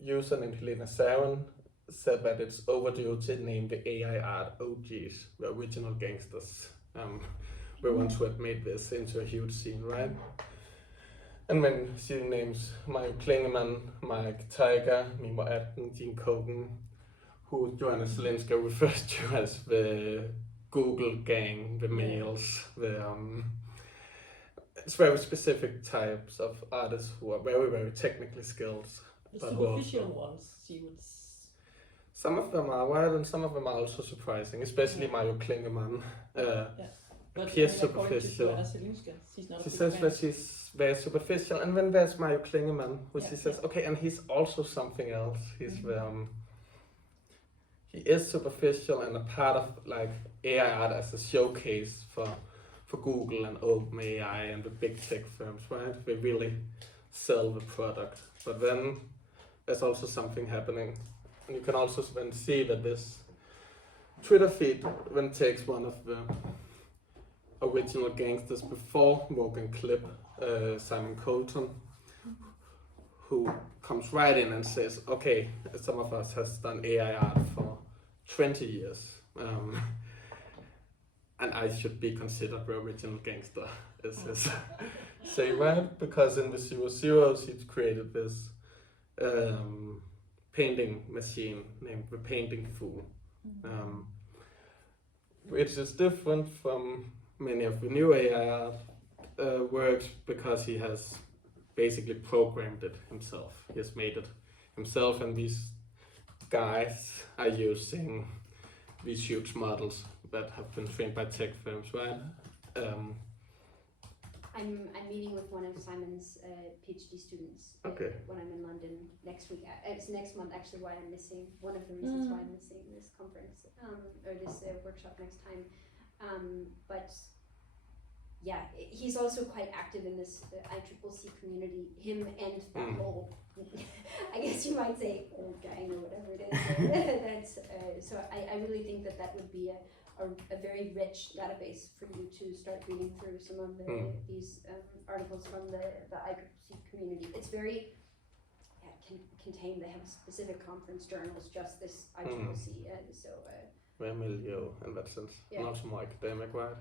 user named Helena Sarin said that it's overdue to name the AI art OGs, the original gangsters. The ones who had made this into a huge scene, right? And when she names Mike Klingemann, Mike Tiger, Mimo Atten, Gene Kogan, who Joanna Zelinska refers to as the Google gang, the males, it's very specific types of artists who are very, very technically skilled. The superficial ones, she would. Some of them are wild and some of them are also surprising, especially Mario Klingemann. Appears superficial. She says that she's very superficial, and then there's Mario Klingemann, who she says, okay, and he's also something else. He's he is superficial and a part of like AI art as a showcase for Google and OpenAI and the big tech firms, right? They really sell the product. But then there's also something happening. And you can also then see that this Twitter feed then takes one of the original gangsters before Vogue and Clip, Simon Colton, who comes right in and says, okay, some of us has done AI art for 20 years. And I should be considered the original gangster, is his say, right? Because in the 00s he created this painting machine named the Painting Fool, which is different from many of the new AI art works because he has basically programmed it himself. He has made it himself, and these guys are using these huge models that have been trained by tech firms, right? I'm meeting with one of Simon's PhD students Okay. when I'm in London next week. It's next month actually. Why I'm missing one of the reasons why I'm missing this conference or this workshop next time. But yeah, he's also quite active in this ICCC community. Him and that whole, I guess you might say, old gang or whatever it is. That's so. I really think that would be a very rich database for you to start reading through some of these articles from the ICCC community. It's very contained. They have specific conference journals, just this ICCC, and so. Very milieu in that sense, and also more academic, right?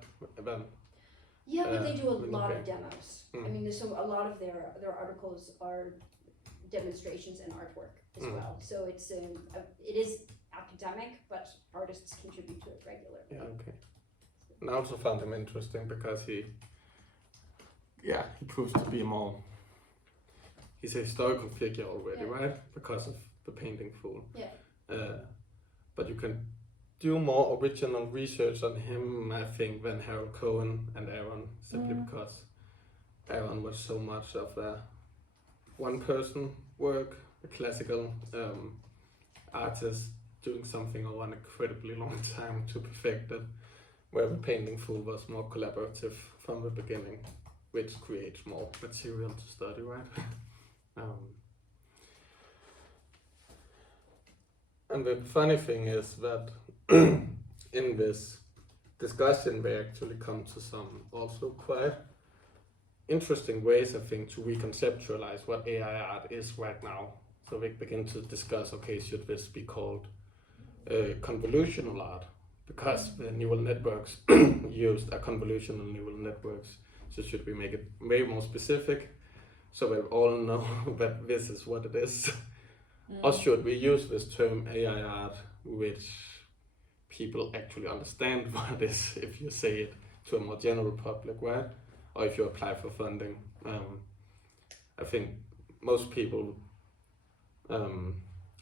Yeah, but they do a lot of demos. I mean, there's a lot of their articles are demonstrations and artwork as well. So it's it is academic, but artists contribute to it regularly. Yeah, okay. And I also found him interesting because he proves to be he's a historical figure already, right? Because of the Painting Fool. Yeah. But you can do more original research on him, I think, than Harold Cohen and Aaron, simply because Aaron was so much of a one-person work, a classical artist doing something over an incredibly long time to perfect it, where the Painting Fool was more collaborative from the beginning, which creates more material to study, right? And the funny thing is that in this discussion they actually come to some also quite interesting ways, I think, to reconceptualize what AI art is right now. So they begin to discuss, okay, should this be called convolutional art? Because the neural networks used are convolutional neural networks. So should we make it way more specific so we all know that this is what it is? Or should we use this term AI art, which people actually understand what it is if you say it to a more general public, right? Or if you apply for funding. I think most people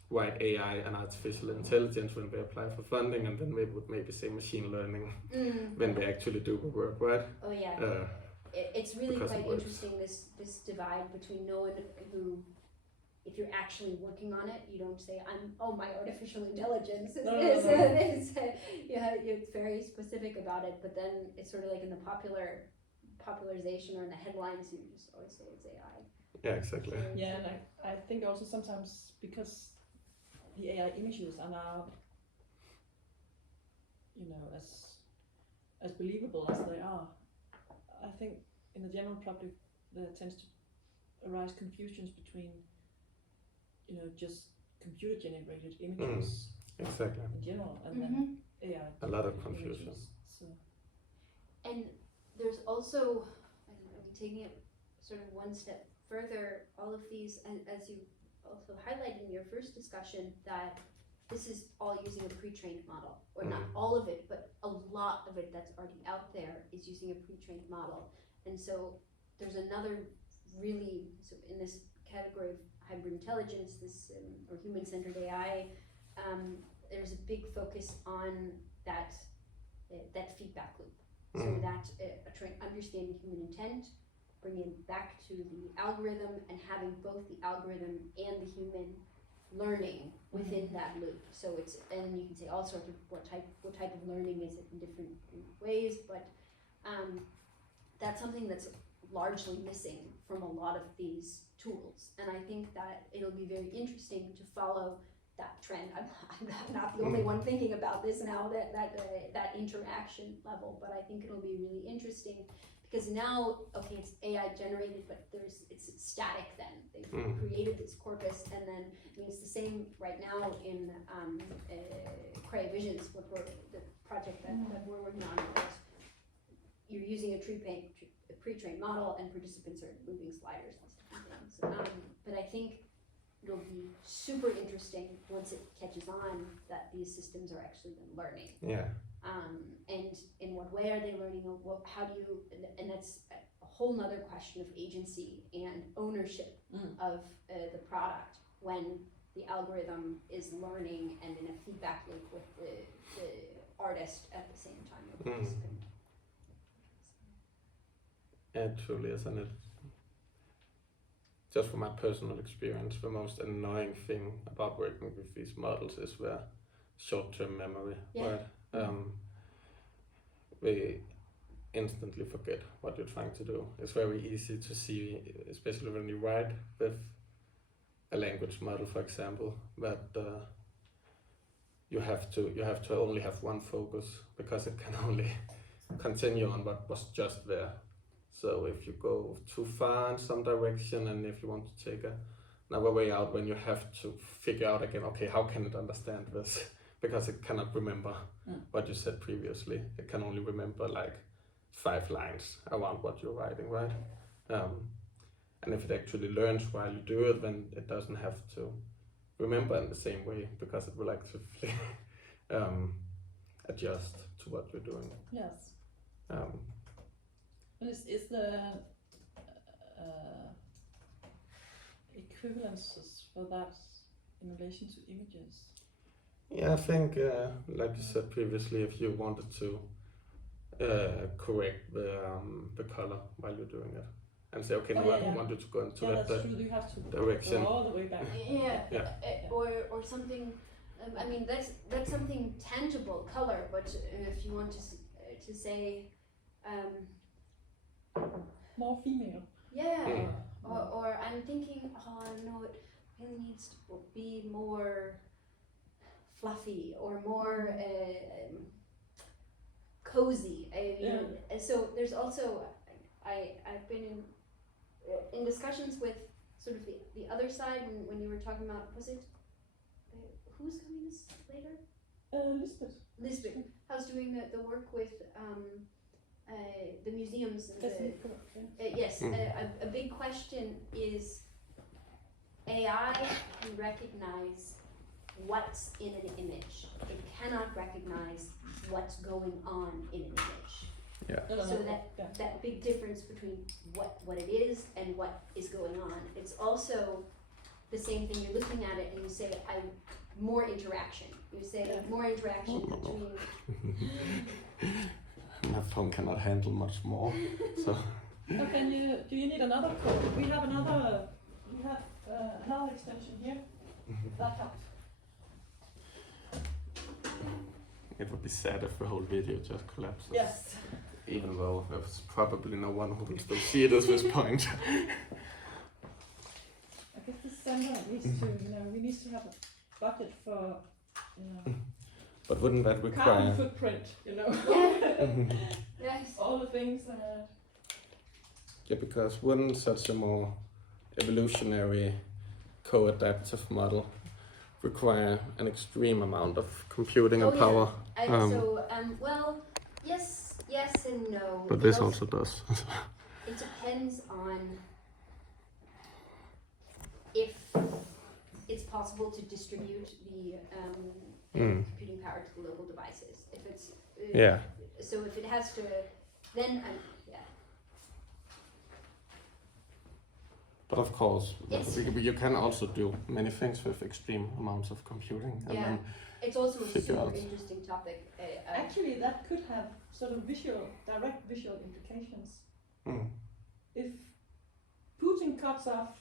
write AI and artificial intelligence when they apply for funding, and then they would maybe say machine learning when they actually do the work, right? Oh yeah. It's really quite interesting, this divide between no one who, if you're actually working on it, you don't say, my artificial intelligence is this. It's very specific about it, but then it's sort of like in the popularization or in the headlines, you just always say it's AI. Yeah, exactly. Yeah, and I think also sometimes because the AI images are now, as believable as they are, I think in the general public there tends to arise confusions between just computer generated images exactly in general and then AI. A lot of confusion. So. And there's also, taking it sort of one step further, all of these, and as you also highlighted in your first discussion, that this is all using a pre-trained model, or not all of it, but a lot of it that's already out there is using a pre-trained model. And so there's another really, so in this category of hybrid intelligence, this or human-centered AI, there's a big focus on that feedback loop. So that understanding human intent, bringing it back to the algorithm, and having both the algorithm and the human learning within that loop. So it's, and you can say all sorts of what type of learning is it in different ways, but that's something that's largely missing from a lot of these tools. And I think that it'll be very interesting to follow that trend. I'm not the only one thinking about this now, that interaction level, but I think it'll be really interesting because now, okay, it's AI generated, but it's static then. They've created this corpus, and then, I mean, it's the same right now in Cray Visions, the project that we're working on. You're using a pre-trained model, and participants are moving sliders and different things. But I think it'll be super interesting once it catches on that these systems are actually then learning. Yeah. And in what way are they learning? How do you? And that's a whole nother question of agency and ownership of the product when the algorithm is learning and in a feedback loop with the artist at the same time. Or participant. It truly is, and it, just from my personal experience, the most annoying thing about working with these models is their short-term memory, right? We instantly forget what you're trying to do. It's very easy to see, especially when you write with a language model, for example, that you have to only have one focus, because it can only continue on what was just there. So if you go too far in some direction, and if you want to take another way out, when you have to figure out again, okay, how can it understand this? Because it cannot remember what you said previously. It can only remember like 5 lines around what you're writing, right? And if it actually learns while you do it, then it doesn't have to remember in the same way, because it will actively adjust to what you're doing. Yes. Is the equivalences for that in relation to images? Yeah, I think, like you said previously, if you wanted to correct the color while you're doing it, and say, okay, no, I don't want you to go into that You have to direction. go all the way back. Or something. I mean, that's something tangible, color. But if you want to say. More female. Yeah, or I'm thinking, no, it really needs to be more fluffy or more cozy. So there's also, I've been in discussions with sort of the other side when you were talking about, was it, who's coming this later? Lisbeth. How's doing the work with the museums and yes. A big question is AI can recognize what's in an image. It cannot recognize what's going on in an image. Yeah. So that big difference between what it is and what is going on. It's also the same thing. You're looking at it and you say, more interaction. You say more interaction between. My phone cannot handle much more. So. Oh, do you need another code? We have another extension here. That helps. It would be sad if the whole video just collapses. Yes. Even though there's probably no one who will still see it at this point. I guess the sender needs to, we need to have a budget for, But wouldn't that require carbon footprint, Yes. all the things. Yeah, because wouldn't such a more evolutionary co-adaptive model require an extreme amount of computing and power? Well, yes and no. But this also does. It depends on if it's possible to distribute the computing power to the local devices. If it's so if it has to, then But of course, you can also do many things with extreme amounts of computing. And then it's also a super out. interesting topic. Actually, that could have sort of direct visual implications. If Putin cuts off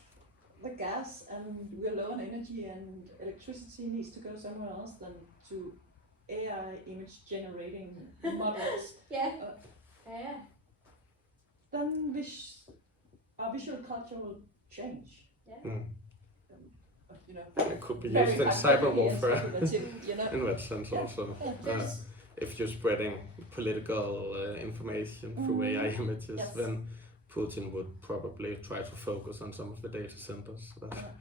the gas and we're low on energy and electricity needs to go somewhere else than to AI image generating models, then our visual culture will change. It could be used in cyber warfare in that sense also. if you're spreading political information through AI images, Yes. then Putin would probably try to focus on some of the data centers that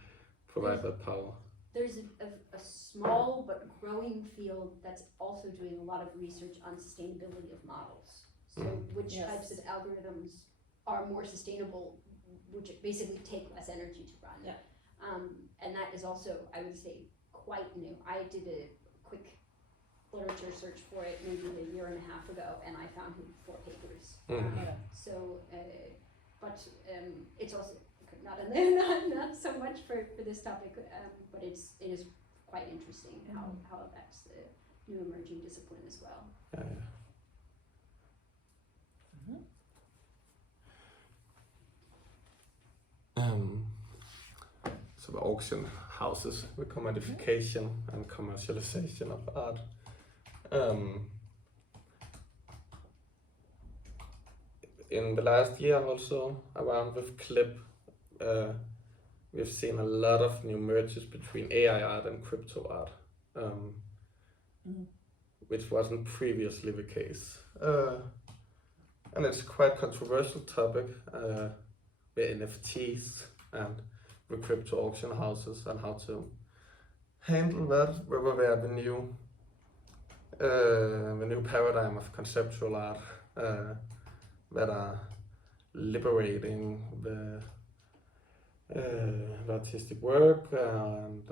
provide that power. There's a small but growing field that's also doing a lot of research on sustainability of models. So which Yes. types of algorithms are more sustainable, which basically take less energy to run. Yeah. And that is also, I would say, quite new. I did a quick literature search for it maybe a year and a half ago, and I found 4 papers. So, but it's also not so much for this topic, but it is quite interesting how that's a new emerging discipline as well. So the auction houses, the commodification and commercialization of art. In the last year also, around with Clip, we've seen a lot of new mergers between AI art and crypto art, which wasn't previously the case. And it's a quite controversial topic, the NFTs and the crypto auction houses and how to handle that, whether they are the new paradigm of conceptual art that are liberating the artistic work and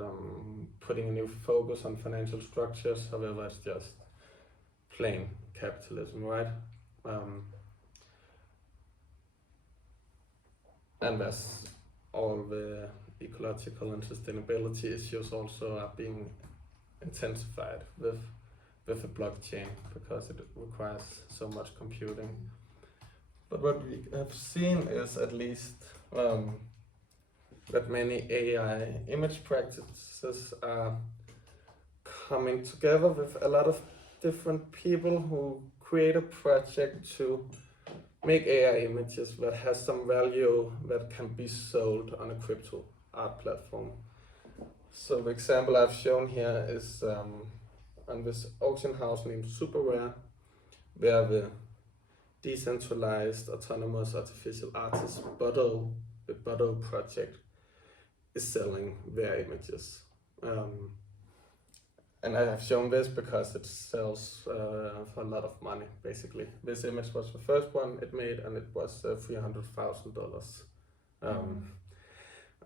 putting a new focus on financial structures, however it's just plain capitalism, right? And there's all the ecological and sustainability issues also are being intensified with the blockchain because it requires so much computing. But what we have seen is at least that many AI image practices are coming together with a lot of different people who create a project to make AI images that has some value that can be sold on a crypto art platform. So the example I've shown here is on this auction house named SuperRare, where the decentralized autonomous artificial artist Budo, the Budo project, is selling their images. And I have shown this because it sells for a lot of money, basically. This image was the first one it made, and it was $300,000.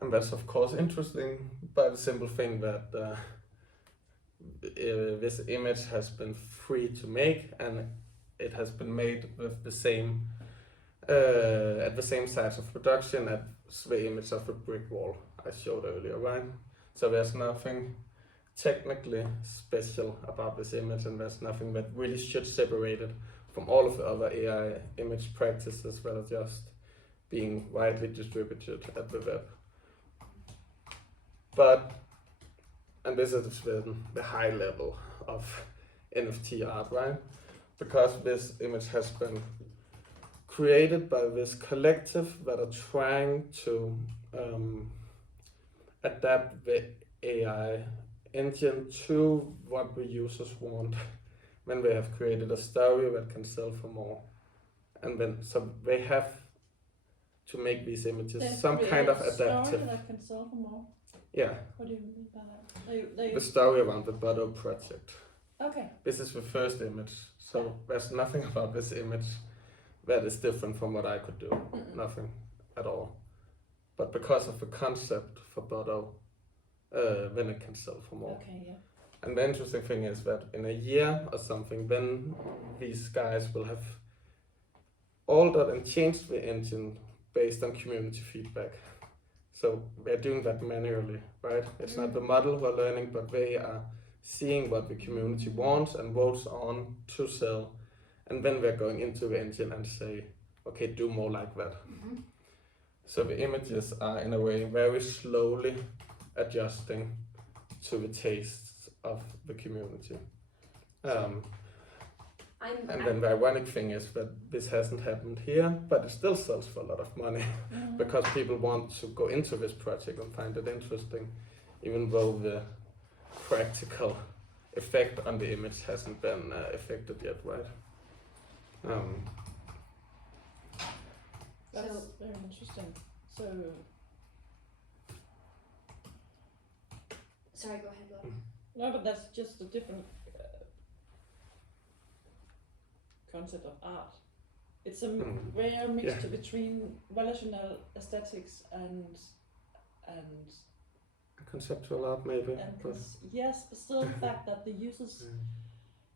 And that's of course interesting by the simple thing that this image has been free to make, and it has been made with the same at the same size of production as the image of the brick wall I showed earlier, right? So there's nothing technically special about this image, and there's nothing that really should separate it from all of the other AI image practices that are just being widely distributed at the web. But, and this is the high level of NFT art, right? Because this image has been created by this collective that are trying to adapt the AI engine to what the users want when they have created a story that can sell for more. And then so they have to make these images some kind of adaptive. Story that can sell for more? Yeah. What do you mean by that? The story around the Budo project. Okay. This is the first image, so there's nothing about this image that is different from what I could do. Nothing at all. But because of the concept for Budo, then it can sell for more. Okay, yeah. And the interesting thing is that in a year or something, then these guys will have altered and changed the engine based on community feedback. So they're doing that manually, right? It's not the model we're learning, but they are seeing what the community wants and votes on to sell. And then they're going into the engine and say, okay, do more like that. So the images are in a way very slowly adjusting to the tastes of the community. And then the ironic thing is that this hasn't happened here, but it still sells for a lot of money because people want to go into this project and find it interesting, even though the practical effect on the image hasn't been affected yet, right? That's So- very interesting. So Sorry, go ahead, Laura. no, but that's just a different concept of art. It's a rare mixture between relational aesthetics and Conceptual art, maybe. But yes, but still the fact that the users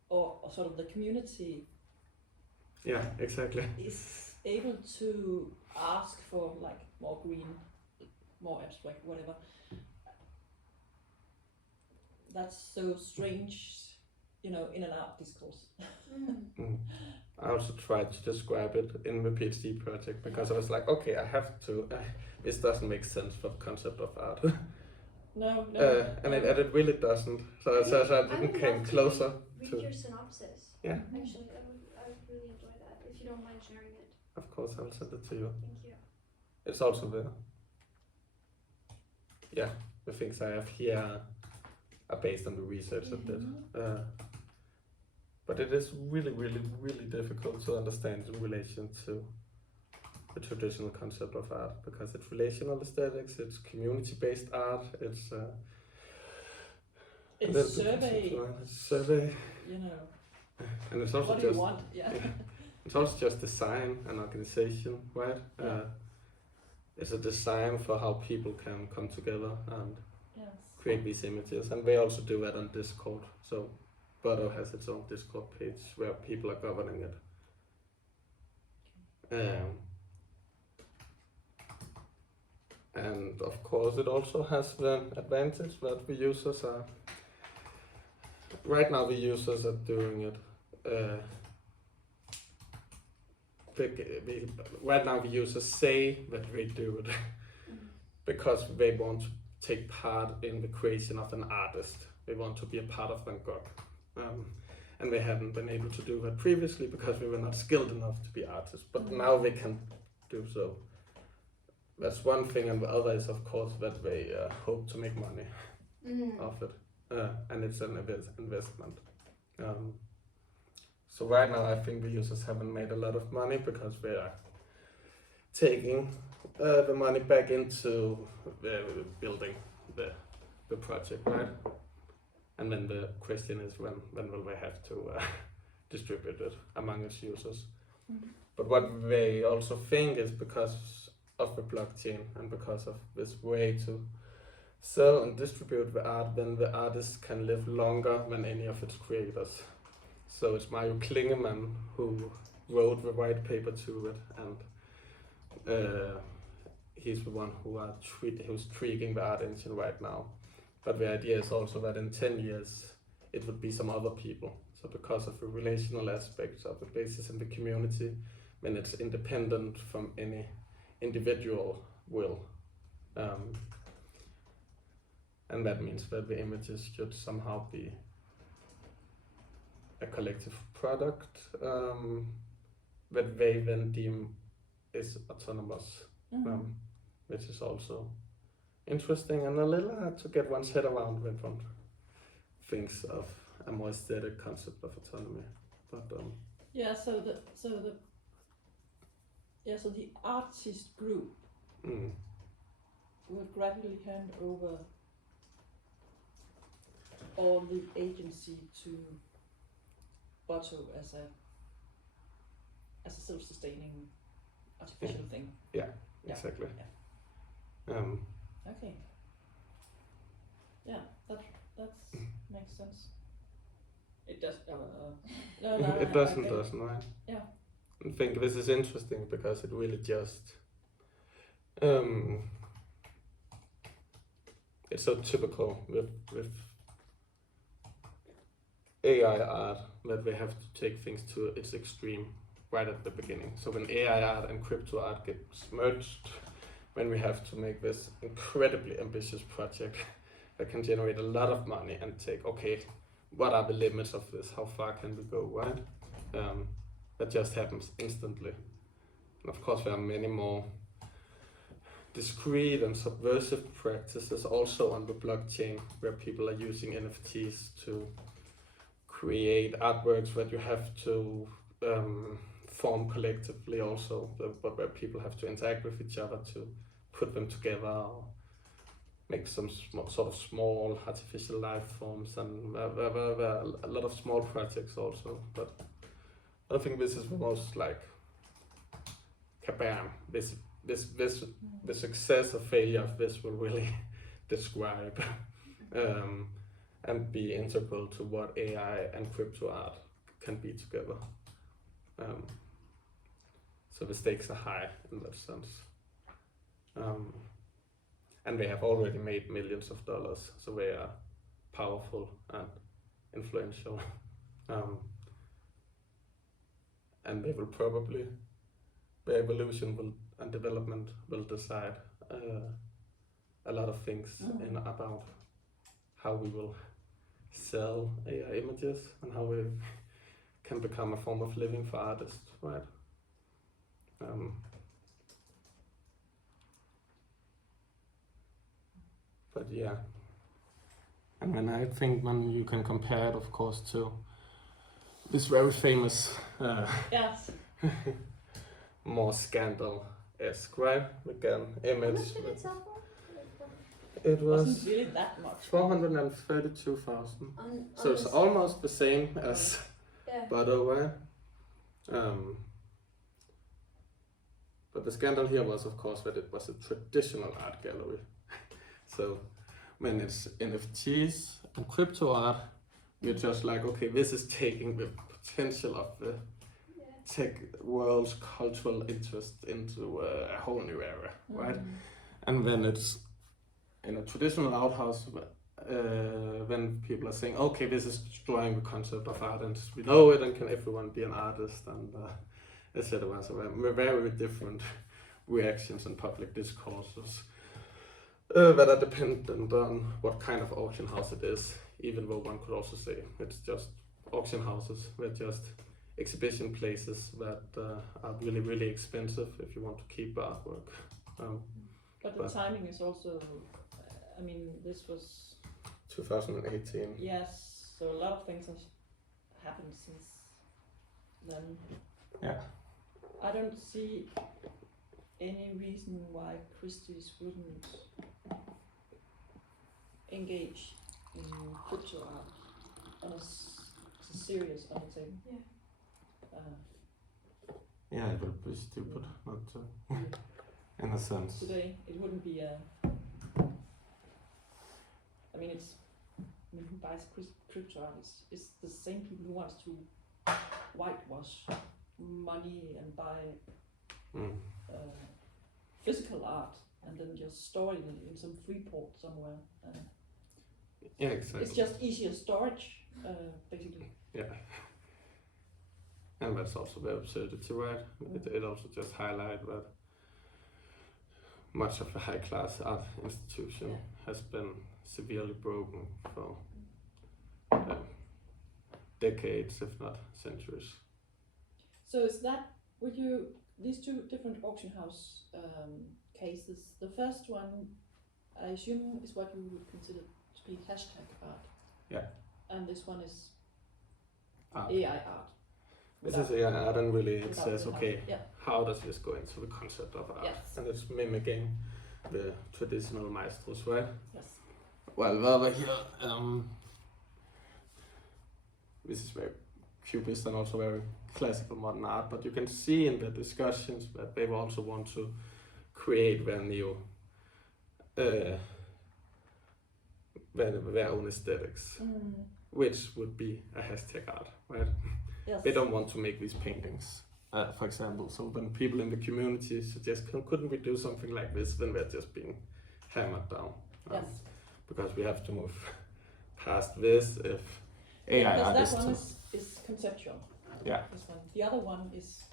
or sort of the community yeah, exactly. is able to ask for like more green, more abstract, whatever. That's so strange, in an art discourse. I also tried to describe it in the PhD project because I was like, okay, I have to. This doesn't make sense for the concept of art, No. and it really doesn't. So I didn't came closer. Read to- your synopsis. Yeah. Actually, I would really enjoy that if you don't mind sharing it. Of course, I'll send it to you. Thank you. It's also the things I have here are based on the research I did. But it is really, really, really difficult to understand in relation to the traditional concept of art because it's relational aesthetics, it's community-based art, it's It's survey, survey, and it's also what do you just want? Yeah. it's also just design and organization, right? Yeah. It's a design for how people can come together and Yes. create these images, and they also do that on Discord. So Bodo has its own Discord page where people are governing it. And of course it also has the advantage that the users are, right now the users are doing it, right now the users say that they do it because they want to take part in the creation of an artist. They want to be a part of Van Gogh. And they haven't been able to do that previously because they were not skilled enough to be artists, but now they can do so. That's one thing, and the other is of course that they hope to make money off it, and it's an investment. So right now I think the users haven't made a lot of money because they are taking the money back into building the project, right? And then the question is when will they have to distribute it among its users? But what they also think is because of the blockchain and because of this way to sell and distribute the art, then the artist can live longer than any of its creators. So it's Mario Klingemann who wrote the white paper to it, and he's the one who's tweaking the art engine right now. But the idea is also that in 10 years it would be some other people. So because of the relational aspects of the basis in the community, then it's independent from any individual will. And that means that the images should somehow be a collective product that they then deem is autonomous, which is also interesting and a little hard to get one's head around when one thinks of a more aesthetic concept of autonomy. But so the artist group will gradually hand over all the agency to Boto as a self-sustaining artificial thing. Yeah, exactly. Okay. Yeah, that makes sense. It does. No, It doesn't, right? Yeah. I think this is interesting because it really just it's so typical with AI art that they have to take things to its extreme right at the beginning. So when AI art and crypto art gets merged, when we have to make this incredibly ambitious project that can generate a lot of money and take, okay, what are the limits of this? How far can we go, right? That just happens instantly. And of course, there are many more discrete and subversive practices also on the blockchain where people are using NFTs to create artworks that you have to form collectively also, but where people have to interact with each other to put them together, or make some sort of small artificial life forms, and there were a lot of small projects also. But I think this is the most like kabam. The success or failure of this will really describe and be integral to what AI and crypto art can be together. So the stakes are high in that sense. And they have already made millions of dollars, so they are powerful and influential. And they will probably, the evolution will and development will decide a lot of things about how we will sell AI images and how we can become a form of living for artists, right? But yeah, and then I think when you can compare it, of course, to this very famous Yes. more scandal-esque, right? Again, image. How much did it sell for? It was Wasn't really that much. 432,000. So it's this- almost the same as Yeah. Butterware. But the scandal here was, of course, that it was a traditional art gallery. So when it's NFTs and crypto art, we're just like, okay, this is taking the potential of the tech world's cultural interest into a whole new era, right? And then it's in a traditional art house, when people are saying, okay, this is destroying the concept of art, and we know it, and can everyone be an artist, and etc. So very different reactions and public discourses that are dependent on what kind of auction house it is, even though one could also say it's just auction houses. They're just exhibition places that are really, really expensive if you want to keep the artwork. But the timing is also, I mean, this was 2018. Yes, so a lot of things have happened since then. Yeah. I don't see any reason why Christie's wouldn't engage in crypto art on a serious undertaking. Yeah, it would be stupid not to, in a sense. Today, it wouldn't be a. I mean, who buys crypto art is the same people who wants to whitewash money and buy physical art and then just store it in some free port somewhere. Yeah, exactly. It's just easier storage, basically. Yeah. And that's also the absurdity, right? It also just highlights that much of the high-class art institution has been severely broken for decades, if not centuries. So is that, these two different auction house cases, the first one, I assume, is what you would consider to be hashtag art. Yeah. And this one is Art. AI art. This is AI art, and really it without says, the okay, yeah. how does this go into the concept of art? Yes. And it's mimicking the traditional maestros, right? Yes. Well, over here, this is very cubist and also very classical modern art, but you can see in the discussions that they also want to create their new, their own aesthetics, which would be a hashtag art, right? Yes. They don't want to make these paintings, for example. So when people in the community suggest, couldn't we do something like this, then they're just being hammered down. Yes. Because we have to move past this if AI Because artists. that one is conceptual. Yeah. This one. The other one is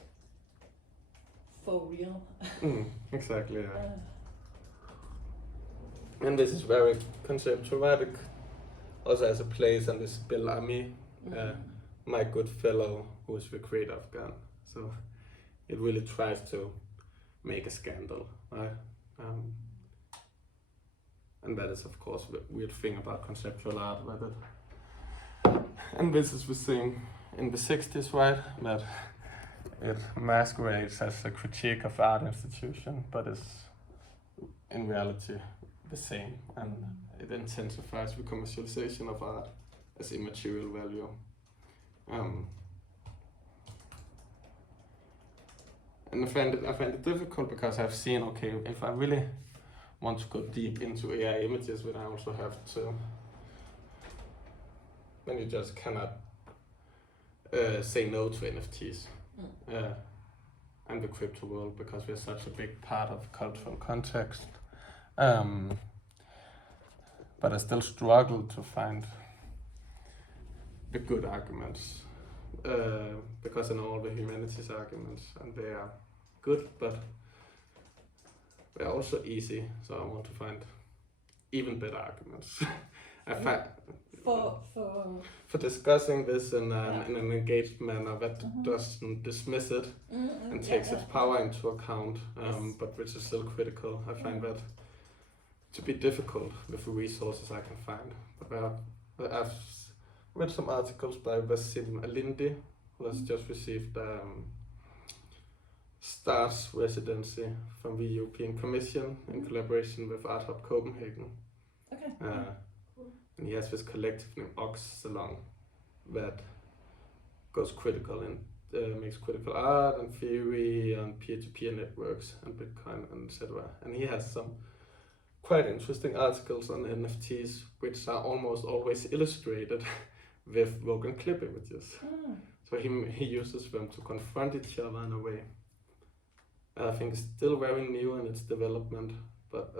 for real. Exactly. Yeah. And this is very conceptual, right? It also has a place on this Bill Ami, my good fellow, who is the creator of Gun. So it really tries to make a scandal, right? And that is, of course, the weird thing about conceptual art, that it And this is the same in the 60s, right? That it masquerades as a critique of art institution, but is in reality the same, and it intensifies the commercialization of art as immaterial value. And I find it difficult because I've seen, okay, if I really want to go deep into AI images, then I also have to, then you just cannot say no to NFTs and the crypto world, because we're such a big part of cultural context. But I still struggle to find the good arguments, because I know all the humanities arguments, and they are good, but they're also easy, so I want to find even better arguments. For discussing this in an engaged manner that doesn't dismiss it and takes its power into account, but which is still critical. I find that to be difficult with the resources I can find. But I've read some articles by Wasim Alindi, who has just received STARS residency from the European Commission in collaboration with Art Hub Copenhagen. Okay. And he has this collective named Ox Salon that goes critical and makes critical art and theory and peer-to-peer networks and Bitcoin and etc. And he has some quite interesting articles on NFTs, which are almost always illustrated with Rogan clip images. So he uses them to confront each other in a way. I think it's still very new in its development, but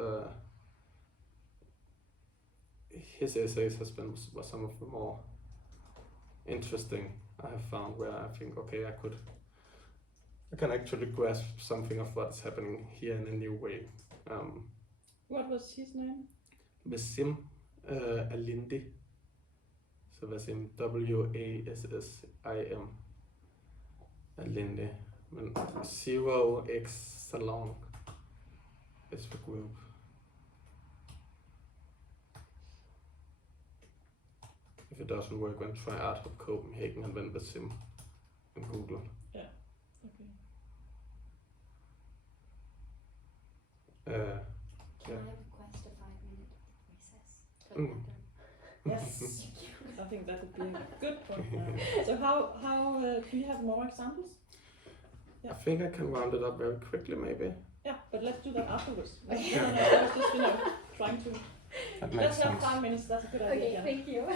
his essays were some of the more interesting I have found, where I think, okay, I can actually grasp something of what's happening here in a new way. What was his name? Wasim Alindi. So Wasim, Wassim Alindi. 0x Salon is the group. If it doesn't work, then try Art Hub Copenhagen and then Wasim in Google. Yeah. Okay. Can I request a 5-minute recess? Yes. I think that would be a good point now. So how do you have more examples? Yeah. I think I can round it up very quickly, maybe. Yeah, but let's do that afterwards. I was just, trying to. That makes Let's have sense. 5 minutes. That's a good idea. Okay, thank you.